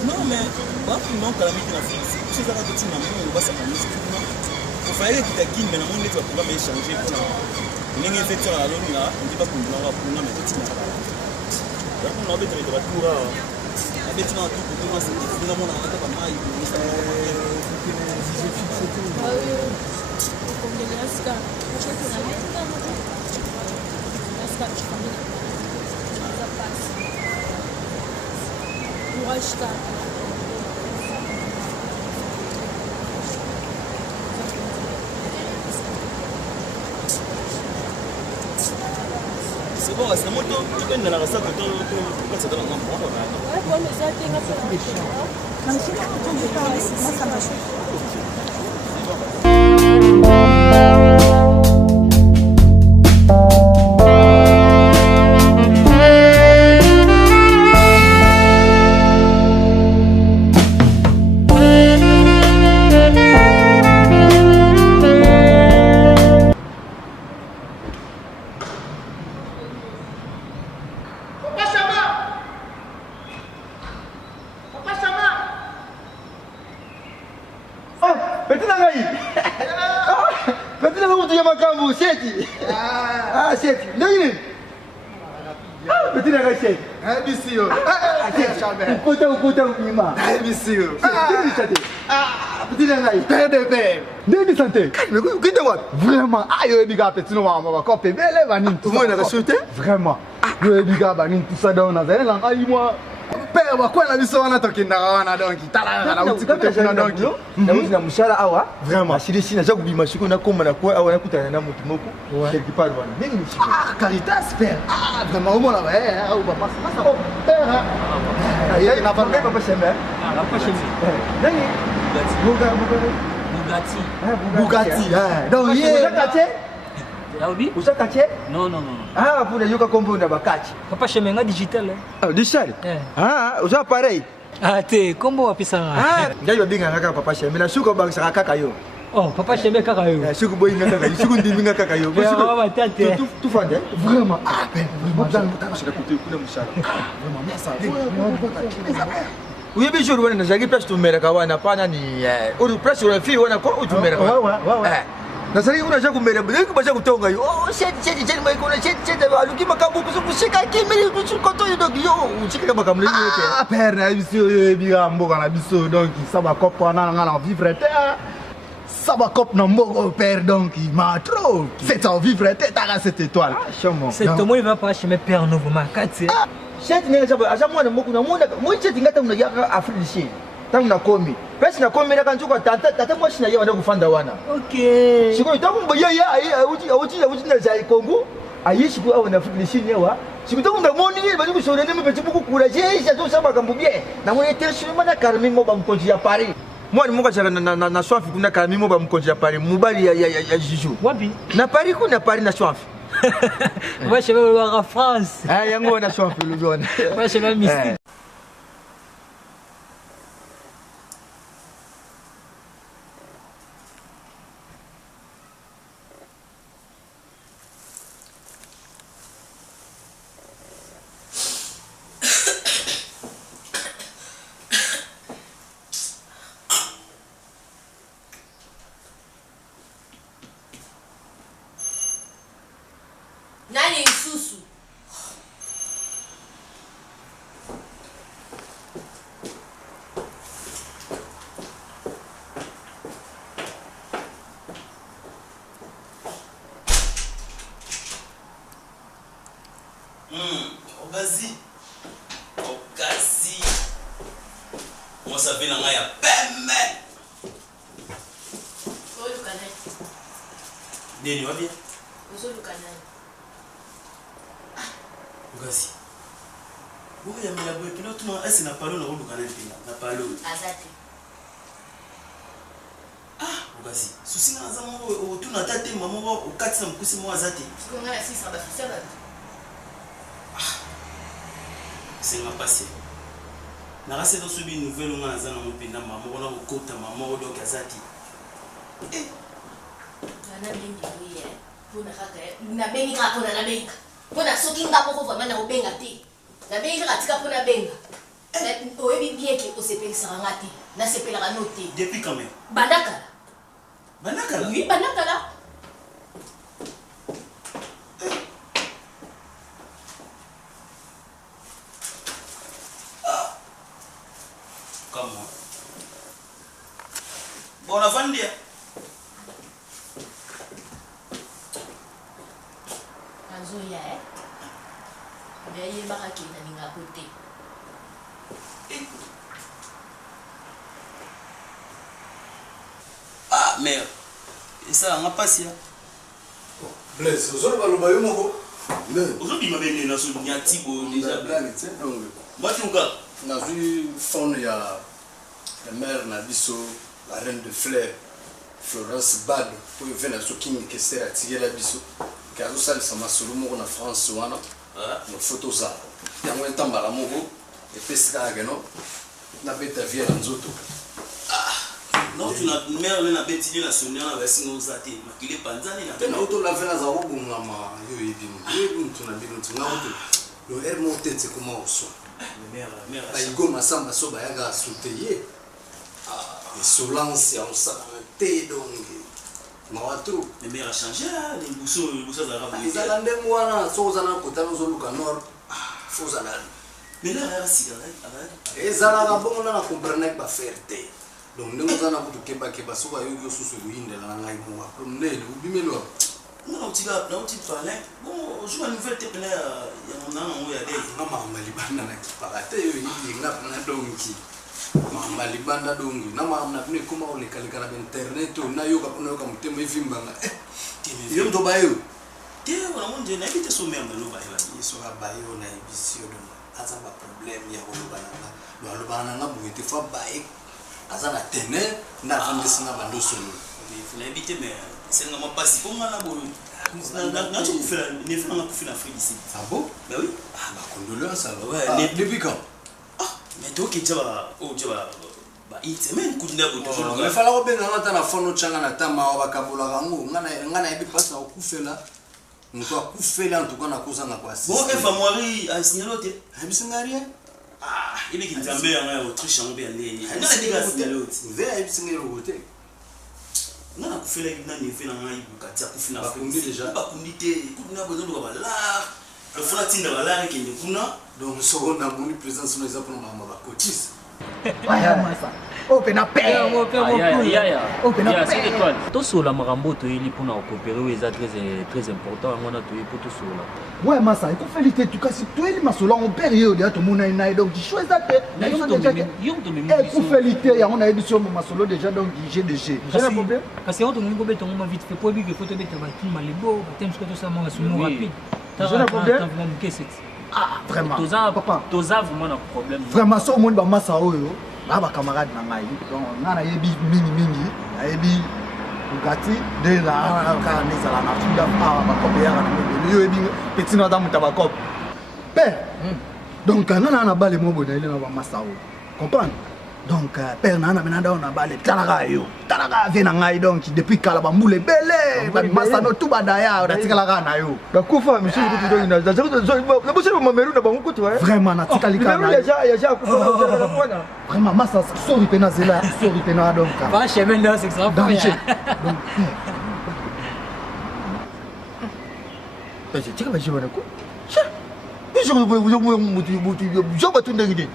non mais non ça la mettre na c'est ça la petite maman on va s'appeler on fallait que quelqu'un mais la monde ne peut pas changer pour on est fait ça alors là on dit pas qu'on va pour nous mais on a besoin de la tour avec non tout nous on a pas mal c'est bon, c'est moi qui viens de la recette de tout Papa Chama! Batina na mtu ya makambo seti. Seti. Nini? Batina na seti. Bisio. Ukuta ukima. Bisio. Nini seti? Batina na PDP. Nini seti? Ukita wapi? Vraiment. Yo biga petino wa ko pebele bani. Moi na kasute? Vraiment. Yo biga bani tout ça dans na zela ngai moi. Père bakwela biso wana tokinda wana donki tala na uti kutefuna donki na uti na mshara awa vraiment shiri shina za kubima shiko na koma na kwa awa nakutana na mutu moko quelque part wana ningi ni shiko Caritas père vraiment umo na au ba masa oh père ayi na papa shembe nani Bugatti donc yé Yaudi? Usa kache? Non. Pour yoka kombo na bakachi. Papa chemenga digital. Digital? Usa appareil. Te kombo wapisa. Ngayo binga ngaka papa cheme na suko bang saka kaka yo. Oh, papa cheme kaka yo. Suko boy ngaka kaka, suko ndiminga kaka yo. Tu fande? Vraiment. Vraiment dans shaka kutu kuna mshara. Vraiment masa. Oui, bien sûr, on a déjà presque tout le monde na pana ni ou presque la fille on a quoi tout le monde. Na sasa kuna cha kumera bila kubasha kutonga yo. Sheti mai kuna sheti baluki makabu kushika kimeli kuchikoto yo yo uchika makamle yote. Père na biso yo biga mboka na biso donc saba kopo na ngana vivre terre. Saba kopo na mboka père donc ma trop. C'est en vivre terre ta cette étoile. C'est comment il va pas chez mes pères nouveau makati. Sheti ne acha mwana mboka na mwana moi sheti ngata mna ya Afrique du Sud. Tangu na komi. Pesa na komi na kanzuka tata mwa shina yeye kufanda wana. Okay. Shiko tangu yeye auti na zai Kongo. Ayishi ku awana Afrique du Sud yawa. Shiko tangu na moni yeye bali kusore ne mpeti buku kula je ja to saba kambubie. Na mwe tesu mana karmi mo ba mkonji ya Paris. Mwani moka chaka na swafi kuna karmi mo ba mkonji ya Paris. Mubali ya Jiju. Wapi? Na Paris kuna Paris na swafi. Moi je vais voir en France. Yango na swafi lubiona. Moi je vais mystique. Nani isusu? Okazi. Moi ça vient nga ya pemme. Oyo kanai. Deni wa bien? Ozo kanai. Okazi. Vous ya mela boy kino tuma esi na palo na olu kanai pina. Na palo. Azati. Okazi. Susi na za mo tuna tate mama okati na mkusi mo azati. Ko ngala sisa ba sisa ba. C'est ma passé. Na rase do subi nouvelle nga za na mopenda mama bona kokota mama odo kazati. Na bengi wiye. Pona kaka na bengi ka pona na bengi. Pona soki ngapo ko vama na obenga te. Na bengi ka tika pona benga. Na oyebi bien ke o sepelisa ngati. Na sepela ka note. Depuis quand même? Bandakala. Bandakala? Oui, bandakala. Comment? Bon, la fin de dire. Azoya, mais il va qui n'a pas côté. Ah, merde. Et ça, on a passé. Blaise, vous avez le moko. Aujourd'hui, il m'a venu dans ce Niatibo déjà. Moi, tu regardes. On a vu il y a la mère Nabiso, la reine de fleurs, Florence Bad, pour venir à ce qui est resté à tirer la biso. Car vous savez, ça m'a souri en France, nos photos. Il y a un temps, à la mogo, et puis c'est là, na beta vie à Nzoto. Non, tu n'as mère, na bêtise, na sonné, na version aux athées, ma qu'il est panzani, na peine auto la veine à Zarobo, ma yo, tu n'as bien tu n'as auto. Le air monté, c'est comment on soit. Mère, Baïgo Massamba Soba Yaga Souteye. Et Solence, on s'en a donc. mawatru mais mais a changé les boussos za rabu izala ndenge wana so ozana kota nozoluka nord fo ozala mais là rasika ezalaka bongo na comprendre ba faire te donc ndenge ozana kutu keba soko ayoki osusu ekuyindela na ngai bongo ndeni ubimelo non utika parler bon je vois une nouvelle tête là ya mona ngo ya dé mama libanda na kipakate yo yinga na donki mama libanda dongi na mama na kuma olekaleka na internet na yoka kuna yoka mutemo ivimbanga yo ndo bayo te wana monde na bite so memba lo bayo so bayo na ibisio don aza ba problème ya lo bana nga buite fa bae aza na tene na fandisi na bando solo na bite mais c'est nga mapasi pour nga na bolo na tu faire ne faire nga kufina Afrique ici ah bon bah oui ah bah condoléances alors ouais depuis quand mais toi qui tu vas bah il semaine kudina bo toujours mais fala ko benga ngata na fono changa na tama wa bakabola kango ngana ebi pasa okufela muto akufela en tout cas na koza na kwa bon Eva Moiri a signalé te ebisingaria ah il est qui nzambe nga Autriche en bien ndeni ngana diga signalé ve ebisingaria wote ngana kufela na nive na ngai bukati akufina bakundi déjà bakundi te kudina bo ndo ba la le fona tinda ba la kende kuna donc seconde amoni présence no exemple mama ba cotis open up tosola makambo toyeli mpona kokopere oyo eza très important yango wana toyeli mpo tosola ouais masa ekofeli te tukasi toyeli masolo yango période ya tomona ye naye donc disho eza te ekofeli te yango nayebi so masolo déjà donc gdg problème kasi yango tolingi kobeta yango mavite fe po ebike fo tobeta batima lebo bateme soki tosalamanga sumo rapide ah vraiment toza vraiment na problème vraiment so omoni bamasa oyo ba camarade na ngai donc nga nayebi mingi nayebi bugati de la ka nezala na fuda pa bakopeyaka na mobele yo ebi petit na damu tabakope père donc nga na bale mo bonaile na bamasa oyo comprendre donc père na mena dawo na bale talaka ve na ngai donc depuis kala bambule bele bamasa no tuba daya natikala ka na yo bakufa monsieur kutu donc na na bosse mameru na bango kutu vraiment na tikali ka na ya vraiment masa sorry pena zela sorry pena donc ba chemin là c'est ça danger donc c'est tika ba jibana ko je batu ndenge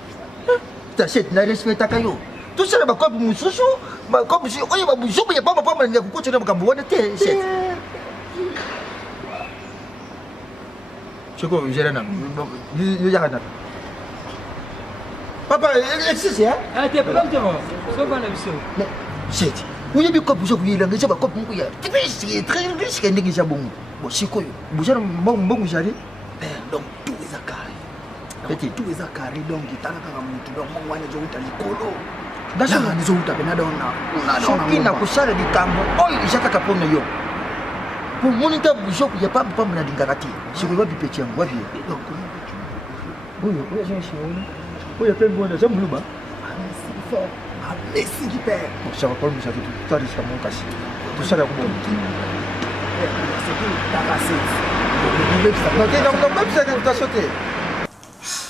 t'achètes na respect kayo tout ça ba kopi mususu ba kopi si oyo ba bujubu ya papa na kukotsena makambo wana te set choko jera na yo ya kana papa existe ya te pas te voir so ba na biso mais set uye bi kopi so kuyela ngisa ba kopi muku ya très riche ndenge ja bongo bo sikoyo bujana mbongo jari donc tout les akari petit tout les akari donc italaka ka mutu donc mwana zo utali kolo dasho na zo utaka na dona shoki na kusala dikambo oyo ishaka kapona yo pour monita bujoku ya papa na dingakati siko ba bipeti yango wapi donc oyo je shoni oyo pe mbona za muluba Messi qui perd. Ça va pas me chatter. Toi risque mon casse. Tout ça là pour moi. Donc même ça que tu as sauté.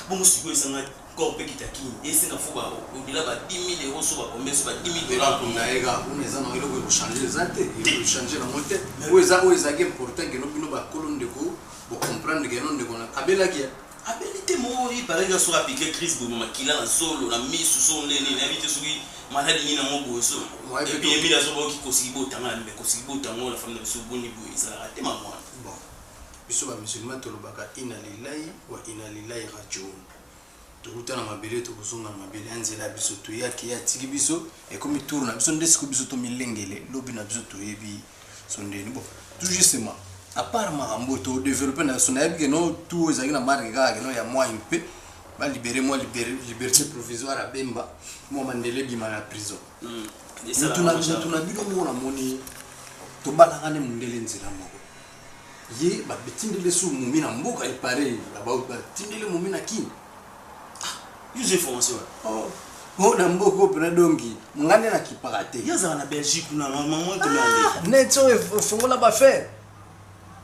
Bon siko isanga corps petit aki et c'est nga fuba au delà ba 10 000 € so ba combien so ba 10 000 $ pour naega uneza na ile ko changer zate il changer na mote oza game important que no bino ba kolonde ko bo comprendre que non de kona abela kia abilité mo il paraît que sera piqué crise bo makila na solo na misu so nene na bité sui maladi ni na mo bo so et puis mi la so bo ki kosibo tanga na kosibo tanga la famille so boni bo isa raté ma moi bon biso ba musulman to lobaka inna lillahi wa inna ilaihi rajiun to utana mabele to kuzunga mabele anzela biso to yaki ya tiki biso et comme tourna biso ndesiko biso to milengele lobi na biso to yebi so ndeni bon tout justement à part makambo to développer na so na yebi no tout ezaki na marque ka no ya moi impe ba libérer moi liberté provisoire à Bemba moi mandele bima na prison tuna bino mona moni to balanga ne mundele nzela moko ye ba betindele su mumina mboka e pareil ba betindele mumina kini use formation oh na mboko pena dongi ngane na kipakate yaza na Belgique na maman to mande netso fongola ba faire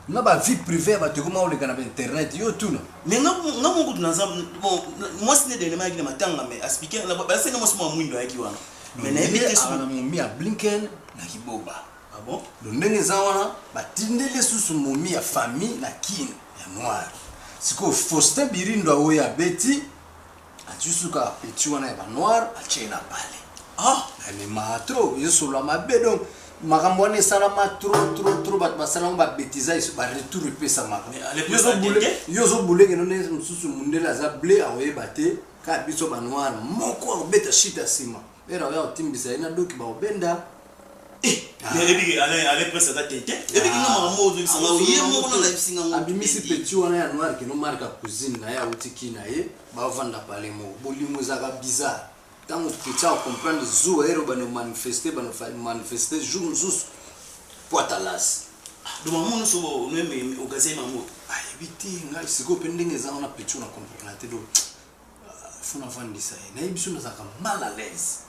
na ba vie privée ba te comment on le kana internet yo tuna mais ngamungu tunaza bon moi c'est des éléments qui na matanga mais expliquer na ba c'est moi mwindo yaki wana mais na ebite so na mumia Blinken na kiboba Ah bon? Donc ndenge zawana batindele susu momi ya famille na kine ya noir. Siko Faustin Birindo aoya beti atusuka petit wana ya noir achena pale. Ah, ni matro yeso la mabe donc makambo wana esalama trop bato basalama babetiza ba retour epesa maka yozo buleke none mosusu mundele aza ble aoyeba te ka biso banoir moko akobeta shit ya nsima era oya otimbisa ye na doki baobenda abimisi petit wana ya noir kino marka cousine na ye autiki na ye bavanda pale mo bolimo ezaka bizarre. Tant que tu as compris zou ero bano manifester jour mosusu poatalas donc maman so même okaze maman ayebiti ngai siko pendenge za ona petu na comprendre te do funa vandisa na ibiso na zaka mal à l'aise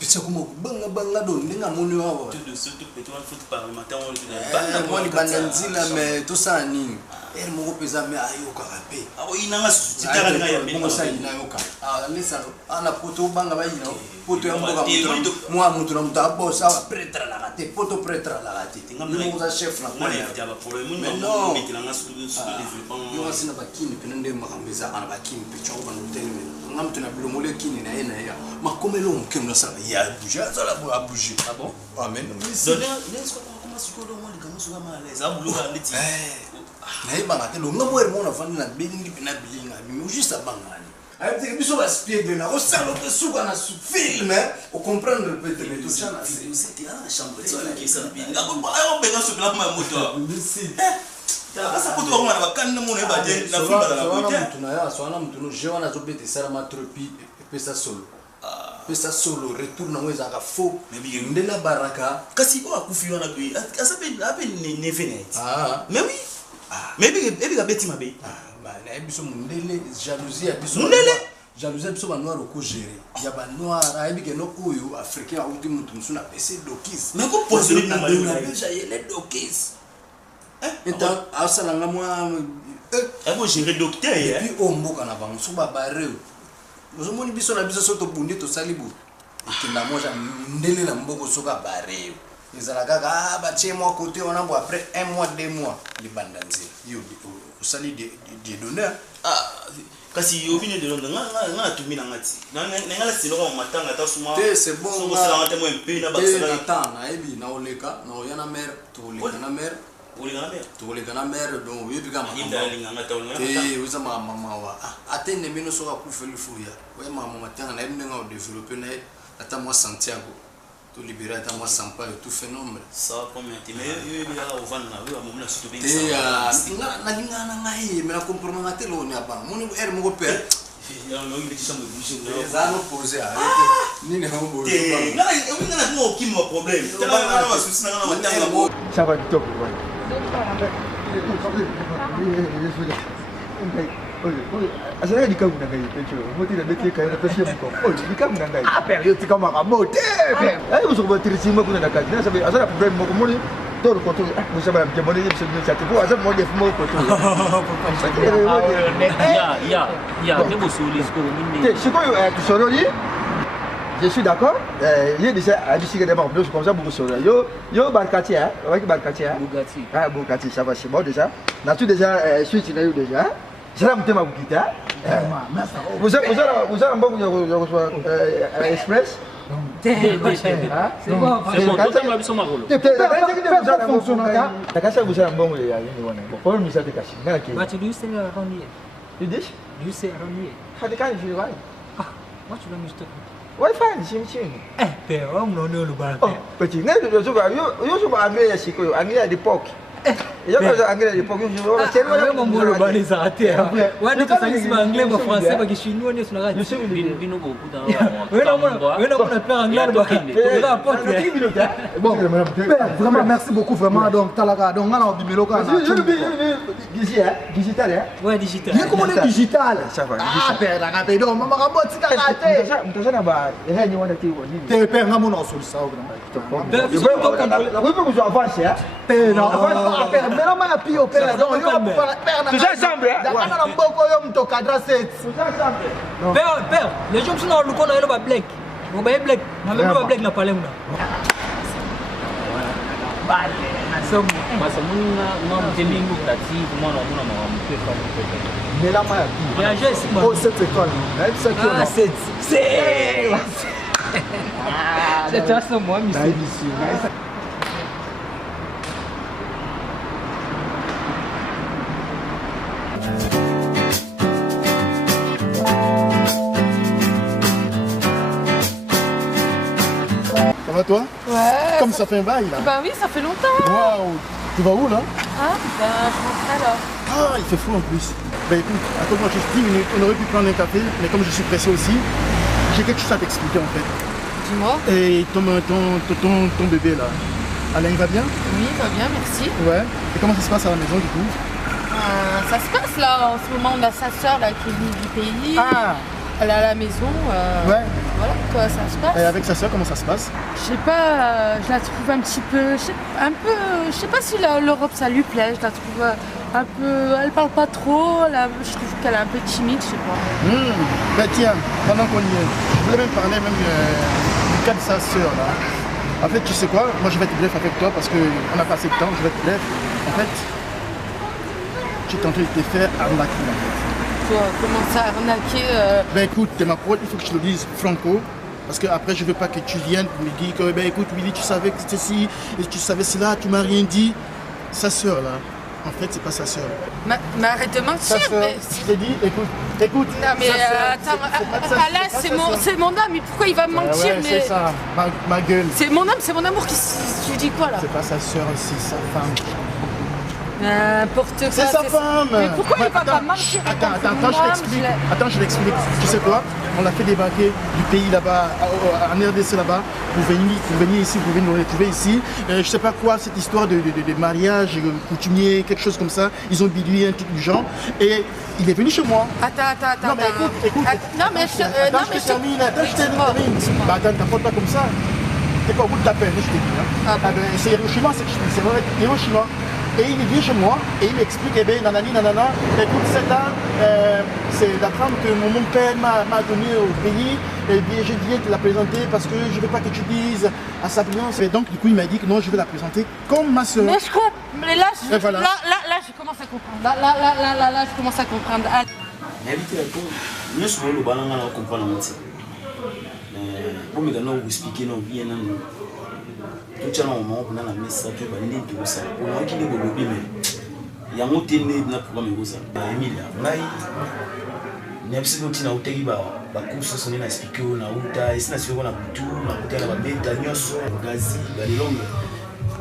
pizza kuma banga do ndinga moni wawa tout de suite petu on foot parlementaire on le banda nzila mais tout ça nini er mo pesa me ayo karape inanga sutitaka ngai bongo sa inayoka lesa ana poto banga ba ino poto ya mboka moi mutu na mutu abosa pretra la gate poto pretra la gate ngo za chef na kwa ya ba problème no metilanga su développement yo asina bakini penende makambeza ana bakini pecho ba ntelme ngamtu na bilomole kini na ena ya makomelo mkemno sala ya bouger ça la bouger ah bon amen donc les quoi comment siko do mo likamu suka malaise abuluka nditi na ibanga te lo ngabo er mona fandi na belingi pena bilinga mais juste abangani ayete biso ba spiede na osalo te suka na su film o comprendre peut-être mais tout ça na c'était à la chambre qui ça binga ko ayo benga su bila ma moto asa kutu ko na bakanda mo ne ba je na fimba la côté tunaya swana mtuno je wana zo bete sala matropi pesa solo pesa solo retour na mweza ka faux ndela baraka kasi ko akufiwa na kui asape ape ne venet mais oui mais ebi kabeti mabe na ebiso mundele jalousie abiso mundele jalousie abiso ba noir ko gérer ya ba noir ayebi ke no oyo africain auti mutu musuna pese dokis mais ko poser na mali na beja yele dokis então asala nga mwa ebo gérer docteur et puis omboka na bango so ba bareu ozomoni biso na biso soto bundi to salibu ikenda moja ndele na mboko soka bareu ezalaka ka batie moi côté on a après 1 mois 2 mois les bandanzi yo osali des donneurs kasi yo bine de Londres nga tumina ngati ngala silo ko matanga ta suma c'est bon so sala ngate mo mpe na bakisala na tana ebi na oleka na oyana mer to oleka na mer to oleka na mer donc yebi kama indalinga ngata oleka uza mama wa atende mino soka kufeli fuya we mama matanga na ebi nga o développer na ata moi Santiago to libérer ata moi Sampa tout phénomène ça comme mais yo bi ala ovana na yo amona surtout bien ça na linga na ngai me na comprendre ngate lo ni apa moni er mo ko pe ya no ngi tisa mo bouger za no poser ni ne ho bozo ngala mo kim mo problème tala na ma souci na matanga mo ça va top donc voilà asala dikamu na ngai pecho moti na beti kai na pesi mko dikamu na ngai période kama kamote ayo so ba trisima kuna na kaji na sabe asala problem moko moni todo koto mo sabe na mtemoni ni msemi cha tipo asa mo def mo koto ya nebo soli sko mimi te siko tu soroli je suis d'accord il déjà a dit que d'abord nous comme ça beaucoup sur yo barkati hein avec barkati hein Bugatti ça va c'est bon déjà na tout déjà suite na yo déjà ça mtema bukita vous avez un bon express c'est bon takasa vous avez un bon ya yini wana pour nous ça dekashi ngala ki but do you say around here you dish do you say around here how the kind you want what you don't mistake Wi-Fi chini. Pero mnono lubana. Oh, petit. Ndio yo so ba anglais siko yo anglais d'époque. Yo ko anglais d'époque yo c'est moi mambo lubana za ate. Wadi kusangisi ba anglais ba français ba kishinwa ni suna gaji. Bino ko kuda. Wewe una plan anglais ba. Là porte 10 minutes. Bon, vraiment merci beaucoup vraiment donc talaka donc ngala obimelo ka na. Digital hein? Ouais, digital. Il est comment digital? Ça va. Ah, père la gabe donc mama ka boti ka ate. Mtashana ba ehe wana ti woni. Te père ngamo na so sa o grand. La oui pour que je avance hein. Te na avance père mais non ma pio père donc yo père na. Tout ça ensemble hein? Ouais. Na mboko yo mto cadra set. Tout ça ensemble. Père, les gens sont dans le coin là ba black. Mo ba black. Na le ba black na pale muna. bale nasomo masamuna mamtemingu tati mwana mwana mama mpefa mpefa Melama ya bien joué Simon. Oh, cette école. C'est qui on a? C'est toi ça moi monsieur. Ça va toi? Ouais. Comme ça fait un bail là. Bah oui, ça fait longtemps. Waouh. Tu vas où là? Ah, ben je rentre alors. Ah, il fait fou en plus. Ben écoute, attends-moi juste 10 minutes. On aurait pu prendre un café, mais comme je suis pressé aussi, j'ai quelque chose à t'expliquer en fait. Dis-moi. Et ton bébé là, Alain, il va bien? Oui, il va bien, merci. Ouais. Et comment ça se passe à la maison du coup? Ça se passe là, en ce moment, on a sa soeur là qui est venue du pays. Ah. Elle est à la maison. Ouais. Voilà, quoi, ça se passe. Et avec sa soeur, comment ça se passe? Je sais pas, je la trouve un petit peu, je sais pas si l'Europe ça lui plaît, je la trouve un peu, elle parle pas trop, je trouve qu'elle est un peu timide, je sais pas. Ben tiens, pendant qu'on y est, je voulais même parler du cas de sa soeur là. En fait, tu sais quoi, moi je vais être bref avec toi parce qu'on a pas assez de temps, je vais être bref. En fait, tu es en train de te faire arnaquer en fait. Toi, comment ça, arnaquer Ben écoute, t'es ma pote, il faut que je te le dise franco. Parce que après je veux pas que tu viennes me dire que ben écoute Willy, tu savais que c'était ci, et tu savais cela, tu m'as rien dit. Sa soeur là, en fait c'est pas sa soeur. Mais arrête de mentir. Sa soeur, je t'ai dit, écoute. Non mais attends, Alain c'est mon âme, mais pourquoi il va me mentir? Ouais, mais... c'est ça, ma gueule. C'est mon âme, c'est mon amour, tu dis quoi là? C'est pas sa soeur, c'est sa femme. N'importe quoi. C'est sa femme. Mais pourquoi il va pas mentir? Attends, je t'explique. Attends, je l'explique. Tu sais quoi? On l'a fait débarquer du pays là-bas, en RDC là-bas, pour venir ici, pour venir nous retrouver ici. Je sais pas quoi, cette histoire de mariage coutumier, quelque chose comme ça. Ils ont bidouillé un truc du genre. Et il est venu chez moi. Attends. Non mais écoute. Non mais je termine. Bah attends, t'apportes pas comme ça. T'es pas au bout de ta peine, je t'ai dit. Hein. C'est Hiroshima, c'est vrai, Hiroshima. Et il vient chez moi et il m'explique, eh bien, nanani, nanana, écoute, cette dame, c'est la femme que mon père m'a donnée au pays, et bien je viens te la présenter parce que je ne veux pas que tu dises à sa brillance. Et donc, du coup, il m'a dit que non, je vais la présenter comme ma soeur. Mais je comprends, mais là, je commence à comprendre. Là, je commence à comprendre. Invité à tout, nous sommes le balan à comprendre. Pour me donner vous expliquer, non, bien, non. Tout ça, on m'a dit que ça peut aller tout ça. On a dit que il y a un autre na programme ça. Emilia, ngai ni abisigo tina utegi ba course sonné na expliquer na uta et na sio na butu na kuta na beta nyoso gazi balilongo.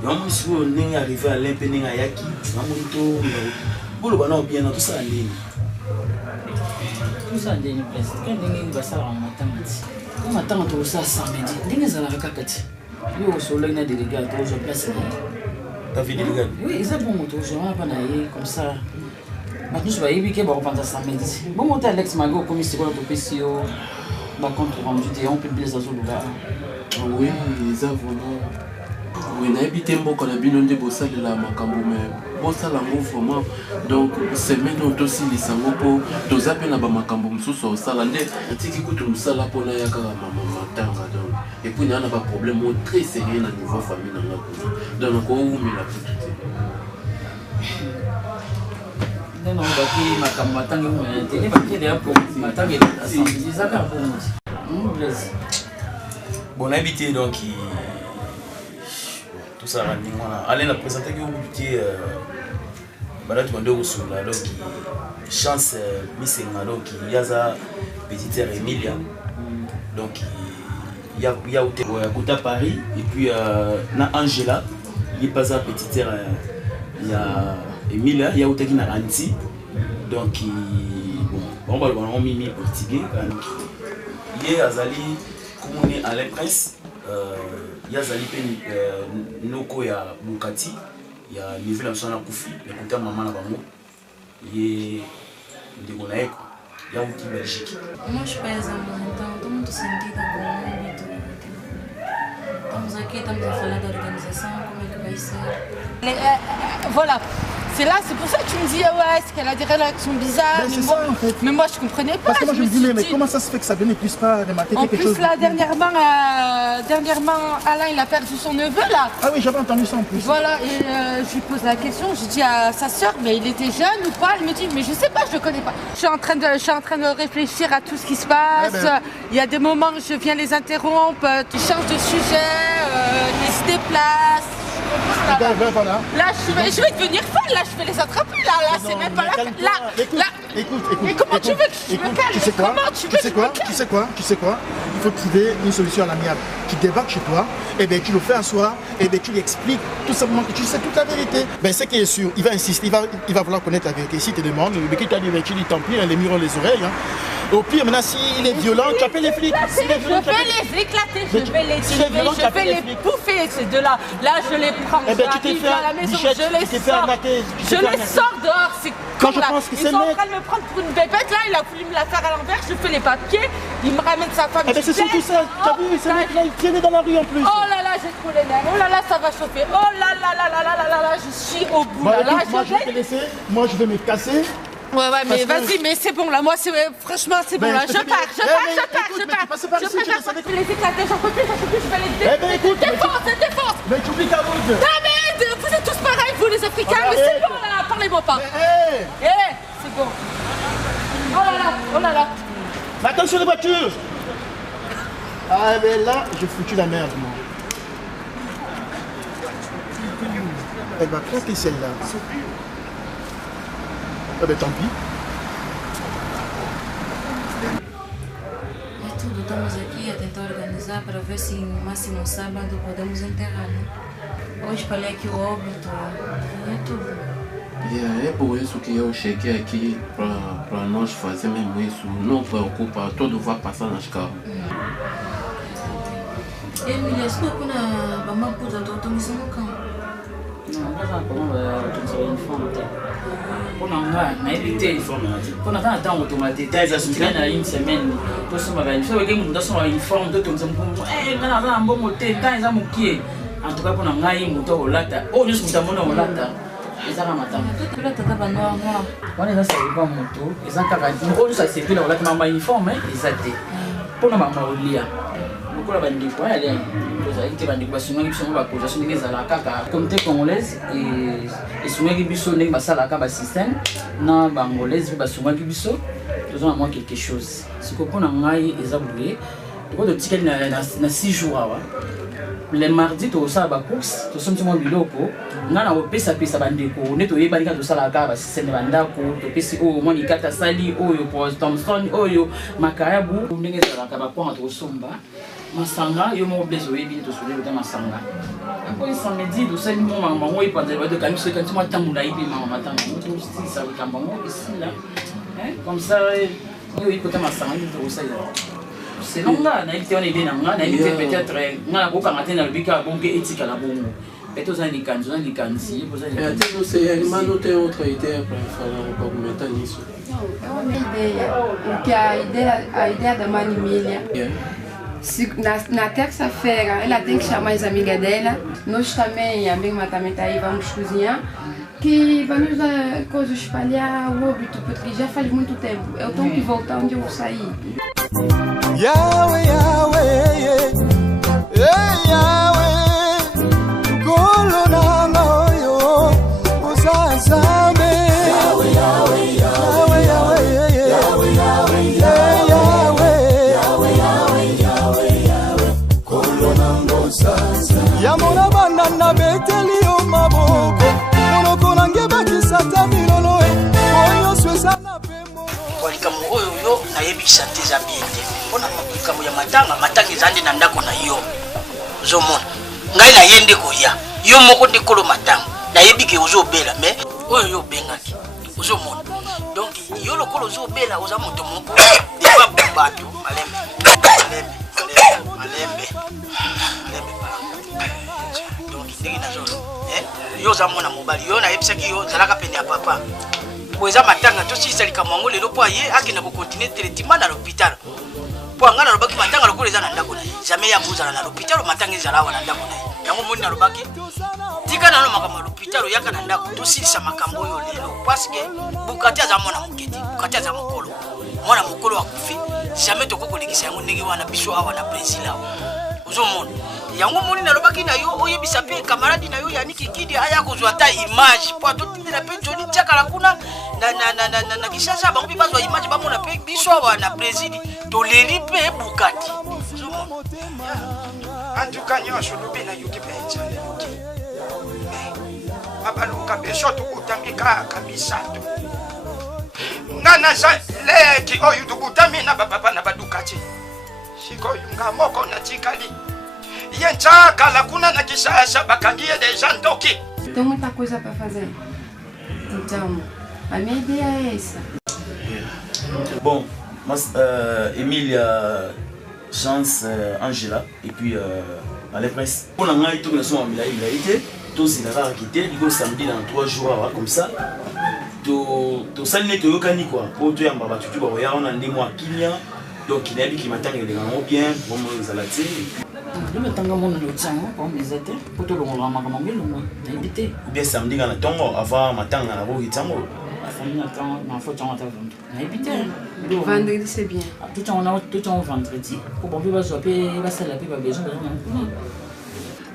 Yamu sio ninga arrivé à l'impe ninga yaki, mamuto bolo bana bien na tout ça ndini. Tout ça ndini place. Quand ndini ba sala en matamati. Comme matamati tout ça samedi. Ndini za la kakati. Yo solo na délégué à toujours place. T'as vu délégué? Oui, ils ont bon moto, je vais pas naïe comme ça. Maintenant je vais y aller pour prendre ça samedi. Bon monter Alex Mago comme ici quoi pour PCO. Par contre rendu des on peut bien ça sur le là. Oui, ils ont vraiment. Oui, na habité mboka na bino nde bosalela makambo mais bosala ngo vraiment donc semaine otosi lisango po toza pe na ba makambo mususu osala nde atiki kutu musala pona ya kaka mama matanga donc et puis na ba problème très sérieux na niveau famille na ngako donc ko umela kutu te non baki makambo matanga mo te ne baki de apo matanga de zaka po mo blaise bon habité donc tout ça allez la présenter que vous dites bah tu m'as sur là donc chance missing donc il y a sa petite sœur Emilia donc il y a à Paris et puis na Angela il est pas sa petite sœur il y a Emilia il y a aussi na Anti donc bon on va mimi portugais donc il est azali comme on est à l'Impresse yazali pe noko ya Bukati ya niveau na sona kufi ya kuta mama na bango ye ndiko na eko ya uti Belgique. Moi je pèse en même temps, tout le monde se dit d'accord. Estamos aqui, estamos a falar da organização, como é que vai ser. Voilà, C'est là, c'est pour ça que tu me dis, ouais, est-ce qu'elle a des réactions bizarres. Mais c'est ça en fait. Mais moi je comprenais pas. Parce que moi je me dis, mais comment ça se fait que ça ne puisse pas remarquer quelque chose? En plus là, dernièrement, Alain il a perdu son neveu là. Ah oui, j'avais entendu ça en plus. Voilà, et je lui pose la question, je dis à sa soeur, mais il était jeune ou pas? Elle me dit, mais je sais pas, je le connais pas. Je suis en train de réfléchir à tout ce qui se passe. Il y a des moments où je viens les interrompre, tu changes de sujet, ils se déplacent. Voilà. Là, je vais devenir folle, là, je vais les attraper, là, c'est même pas la peine. Écoute. Mais comment tu veux que je me calme? Tu sais quoi? Il faut trouver une solution à l'amiable. Tu débarques chez toi, et bien tu le fais asseoir, et bien tu lui expliques tout simplement que tu sais toute la vérité. Ben ce qui est sûr, il va insister, il va vouloir connaître la vérité. Si tu te demandes, mais qui t'a dit, tu dis tant pis, les murs ont les oreilles. Hein. Au pire, maintenant, s'il est violent, tu appelles les flics. Je vais les éclater, je vais les tuer, je vais les bouffer, ces deux-là. Là, je les prends, je vais à la maison, je les sors dehors, c'est quand je pense que ils sont en train de me prendre pour une bébête, là, il a voulu me la faire à l'envers, je fais les papiers, il me ramène sa femme. C'est surtout ça, t'as vu, ces mecs-là, ils tiennent dans la rue en plus. Oh là là, j'ai trop les nerfs, oh là là, ça va chauffer, oh là là là là là là là, je suis au bout. Là, moi, je vais te laisser, moi, je vais me casser. Ouais, mais vas-y, mais c'est bon là, moi c'est franchement c'est bon là, je pars. Je vais les éclater, j'en peux plus, je vais les défonce. Mais tu oublies ta route. Non mais vous êtes tous pareils, vous les Africains, mais c'est bon là, parlez-moi pas. C'est bon. Oh là là. Mais attention les voitures. Ah mais là, j'ai foutu la merde moi. Elle va croquer celle-là. Ah ben tant pis. É tudo, estamos aqui a tentar organizar para ver se no máximo sábado podemos enterrar, né? Hoje espalhar aqui o óbito, é tudo. É por isso que eu cheguei aqui para nós fazer mesmo isso. Não preocupa, tudo vai passar nas carros. Emília, se não é na Bamaputa, estou me sentindo cão. Non, là, comment tu serais une femme? Pour nous, éviter. Pour nous, attendre automatique. Ça une semaine. Tout ça va une fois que nous sommes une forme de tout ça. On a un bon moté, quand ils ont moqué. En tout cas, pour nous, on a un moto au lata. Oh, nous sommes au lata. Ils ont matin. Tout le temps, t'as noir. On est dans cette moto. Ils ont caractère. Oh, nous, ça c'est plus la lata, maman uniforme, ils ont été. Pour nous, maman au lit. Pour la bandit, quoi, elle est. Te bandit basuma biso bakoza so ndenge ezalaka kaka communauté congolaise esungaki biso ndenge basalaka basystème na bangolaise mpe basungaki biso tozona mwa quelque chose siko mpona ngai eza boye toko totikali na 6 jours awa le mardi tokosala bacourse tosomisi mwa biloko ngai na kopesapesa bandeko nde toyebani kaka tosalaka basystème bandako topesi oyo mwa likata asali oyo pos thomson oyo makayabu ndenge ezalaka bapoanga tokosomba masanga yo mo bezo yebi to solo ta masanga apo samedi do sali mo mama mo ipanza ba de kamiso kanti mo tambula ibi mama matanga to si sa kamba mo ici là comme ça yo ikota masanga to sali c'est non là na été on est bien na été peut-être na ko kanga tena bika bonke etika la bongo peto za ni kanzi poza ni kanzi no c'est mano te outra ideia para falar para comentar nisso uma ideia o que a ideia da Mãe Emília na terça-feira ela tem que chamar as amigas dela, nós também, a minha irmã também está aí, vamos cozinhar, que vamos coisas espalhar o óbito, porque já faz muito tempo, eu tenho que voltar onde eu vou sair. Yahweh, Yahweh, Yahweh, Kolona Mayo, Osasame, Yahweh, Yahweh, Yahweh, Yahweh, Yahweh, Yahweh, Yamona banana beteli yo maboko monoko nange bakisata milolo oyo swesa na pembo likambo oyo yo nayebisa te eza bien te mpona likambo ya matanga eza nde na ndako na yo ozomona ngai naye nde koya yo moko nde kolo matanga nayebi ke ozobela me oyo yo obengaki ozomona donc yo lokolo ozobela oza moto moko deba bato malembe yo za mwana mobali yo nayebisaki yo zalaka pene ya papa po eza matanga tosisa likambo yango lelo po aye akenda kokontinue traitement na l'hôpital po anga nalobaki matanga lokola eza na ndako na ye jamais ya kozala na l'hôpital matanga ezala awa na ndako na ye yango moni nalobaki tika nano makambo l'hôpital oyaka na ndako tosilisa makambo oyo lelo parce que Bukati aza mwana mokete Bukati aza mokolo mwana mokolo akufi jamais tokokolekisa yango ndenge wana biso awa na Brésil awa ozomona yango moni nalobaki na yo oyebisa mpe kamaradi na yo Yannick Kidi aya kozwa ta image po atotindela mpe Johnny Tiakala kuna na Kinshasa bango mpe bazwa image bamona mpe biso awa na Brésil toleri mpe Bukati en tout cas nyonso lobi na yoki mpe enzala yoki abaluka biso tokutami kaka misato nga naza leki oyo tokutami na bapapa na badukati sikoyo nga moko natikali ye Tiakala kuna na Kinshasa bakangi ye deja ndoki. Tem muita coisa para fazer. Então, a minha ideia é essa. Bon, mas Emilia, Chance, Angela et puis à la presse. Pour l'instant, tout le monde a été tous il a quitté. Il go samedi dans 3 jours comme ça. To salne to yokani quoi. Pour toi en baba tu vas on a des mois Kenya. Donc il a dit qu'il m'attend les gens bien pour me zalati. Le matanga mon le tient comme ils étaient. Pour tout le monde makambo ngelo invité. Bien samedi kana tongo avant matanga na bo hitango. Vendredi c'est bien. Tout en vendredi. Pour bon va swapper va salaper pas besoin.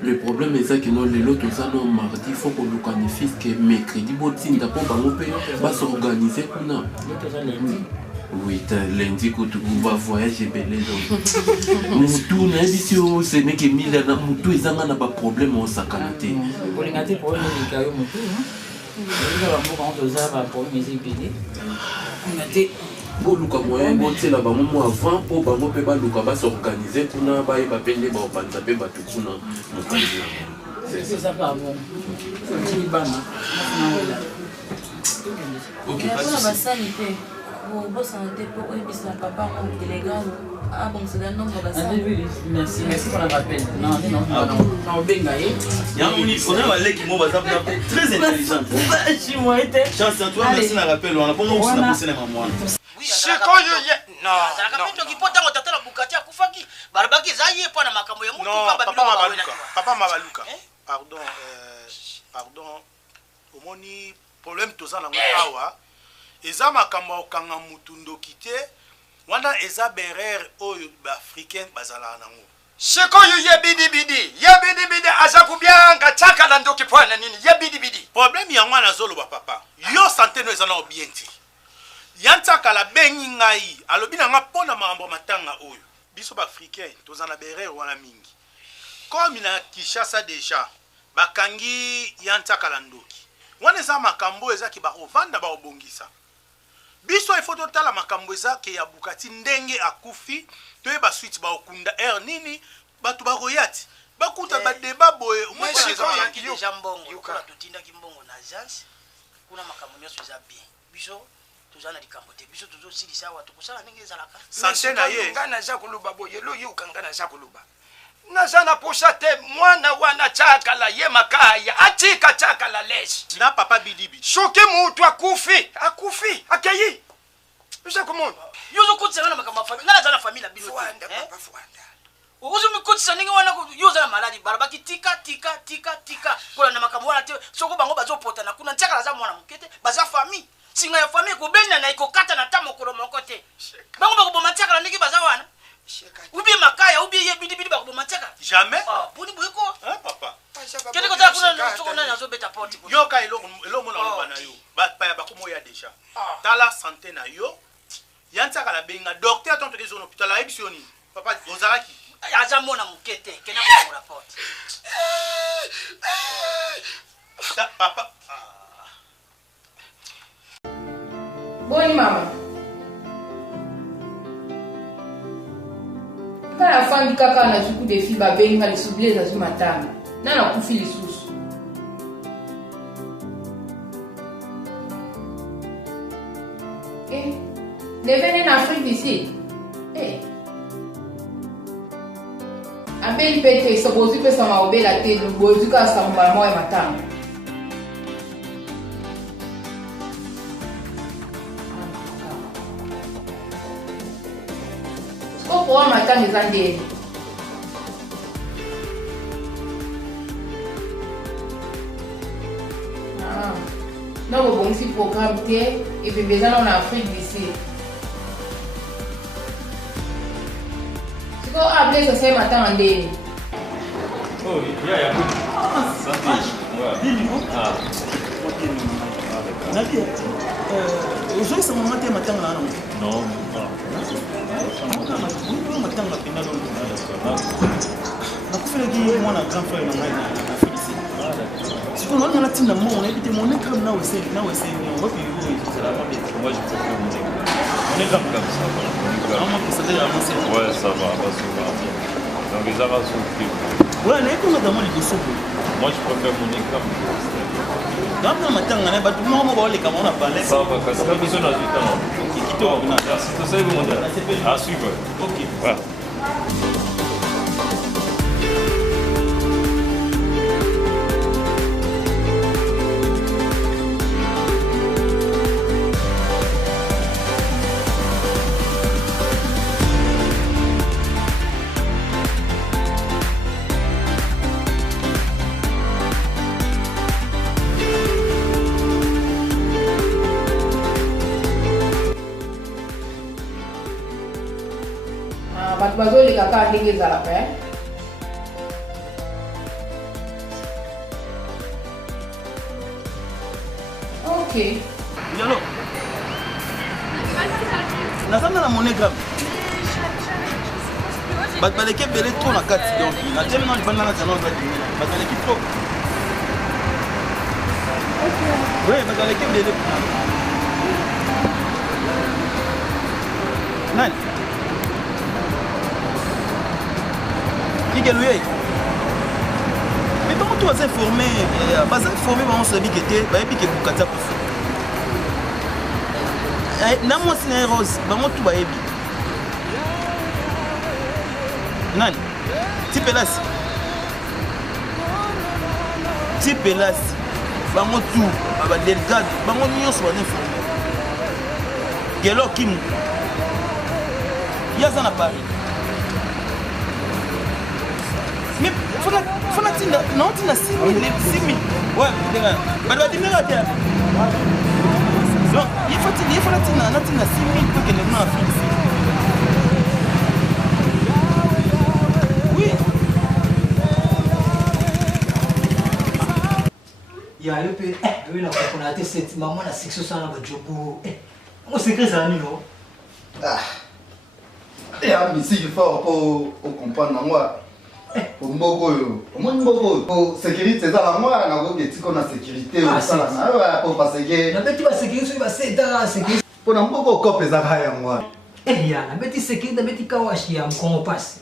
Le problème est ça que nous les autres ça non mardi il faut qu'on nous planifie que mercredi botin d'abord bango pe va s'organiser kuna. Oui, lundi quand on va voyager belé donc. Mutu na bisio c'est n'est que mille na mutu ezanga na ba problème au sakanate. Pour les gâter problème de caillou mutu. Il va voir quand on va pour mes épidés. On a été bo luka moyen bo tela ba momo avant po bango pe ba luka ba s'organiser kuna ba ba pende ba panza pe ba tukuna mokandi. C'est ça pas bon. C'est bana. OK. Pas ça ni pe. Bon santé pour ebisa papa comme élégant. Ah bon c'est un nombre basa. Merci pour le rappel. Non. Non bengaye. Yangouni on a les qui mo baza très intelligent. Je moi était. Chance toi merci na rappel on a pas moi na poser na maman. Sikoyo ye no. Akapeto kipota ngotata na Bukati akufaki. Barabaki zaye pa na makambo ya mutu pa babilo. Papa Mabaluka. Pardon. Omoni problème toza na awa. Eza makambo okanga mutu ndoki te wana eza berere oyo baafricain bazala nango. Sikoyo yebidi aza kubyanga Tiakala ndoki pwana nini yebidi. Problème yango na zoloba papa. Yo santé no eza na bien ti. Tiakala bengi ngai alobi na nga pona mambo matanga oyo. Biso baafricain toza na berere wana mingi. Comme na Kinshasa déjà bakangi Tiakala ndoki. Wana eza makambo eza ki ba rovanda ba obongisa. Biso il faut totala makambo eza ke ya Bukati ndenge akufi toyeba suite ba okunda nini batu ba royati bakuta ba débat boye moi je crois qu'il déjà mbongo kuna tutinda kimbongo na agence kuna makambo nyoso eza bien biso tozana likambo te biso tozo silisa wa tukusala ndenge ezalaka santé na ye ngana za kuluba boye lo ye ukangana za kuluba nazana posha te mwana wana Tiakala ye makaya atika Tiakala les na papa bidibi shoke mutu akufi akayi uza kumona yuzo kutsa na makambo famille ngana za na famille la bilo fuanda papa fuanda uzo mikutsa ninge wana yuzo na maladi barabaki tika kola na makambo wana te soko bango bazopota na kuna Tiakala za mwana mukete baza famille singa ya famille ko benda na ikokata na tamo kolo mokote bango bakoboma Tiakala ndenge baza wana ubi makaya ubi ye bidi bakoboma Tiakala jamais boni boyeko papa kende ko ta kuna soko na nazo beta porte yo ka elo mona loba na yo ba bakomoya déjà tala santé na yo Tiakala benga docteur tonto ke zone hôpital a ebisioni papa ozalaki aza mona mukete kena ko la porte papa Boni mama. Para famille kaka na suku de filles ba benga les soublés à matana. Na na kufi les sous. Devenez en Afrique d'ici. Abeli pete so bozu pe sama obela te du bozu ka samba mo e matana. Pour matin les années. Non, bon, on fait programme T et puis maintenant on est en Afrique d'ici. C'est quoi appeler ça fait matin en ligne? Oh, il y a beaucoup. Ça fait. Ah. Nadia, aujourd'hui c'est mon matin là non? Non. Nakufela ki mwana grand frère na ngai na Félicie. Si on a tinda mon on habite mon écran na wese on va vivre c'est la famille. Moi je préfère mon écran. On est comme ça. Moi que ça déjà avancé. Ouais, ça va pas. Donc les arabes sont pris. Ouais, mais comment dans les gosso? Moi je préfère mon écran. Dans ma matanga na ba tout monde ba le comment on a parlé. Ça va parce que besoin de temps. Qui te va merci tout ça vous monde. À suivre. OK. Voilà. Bazo les caca ndenge ezalaka hein. OK. Yalo. Nazana na monégramme. Baleke belé trop na kati donc na tellement na bana na salon va baleke trop. Oui, baleke belé. Nani? Mais comment tu vas s'informer? Pas informer, on se dit que tu es Bukata. Namo c'est rose, comment tu vas ébi? Nan, Tipelas. Bango tout, ba delgado, bango nyonso ba informer. Gelo Kim. Yaza na Paris. Mais faut la tina non tina 6 000 ouais bah doit dire là non il faut la tina non tina 6 000 pour que les gens Afrique oui il y a le peu oui là on a testé maman la section ça là jobo mon secret ça ami non ah et à ici il faut comprendre moi Mboko yo, mboko sécurité ça la moi na ko ketiko na sécurité o sala na wa ko parce que na beti ba sécurité ba seda sécurité pour na mboko ko pesa kaya moi ya na beti sécurité na beti kawashi ya mkongo passe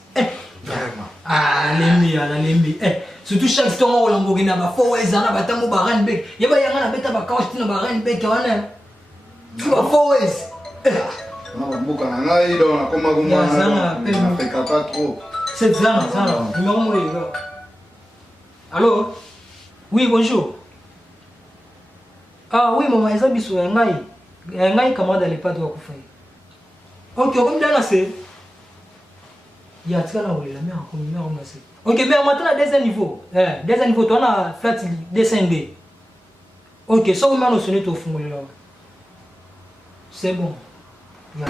vraiment lembi surtout chaque temps on lombogi na ba fo weza na batango ba ranbe yeba yanga na beta ba kawashi na ba ranbe kawana tu ba fo weza na mboka na ngai do na koma ko mwana na feka pas trop. C'est ça, numéro moi là. Allô? Oui, bonjour. Ah oui, maman, ils ont mis sur un ngai commande les pas de faire. OK, comme là c'est. Il y a ça là où la mère a comme numéro moi c'est. OK, mais maintenant deuxième niveau. Deuxième niveau, on a flat descendé. OK, ça on m'a sonné au fond là. C'est bon.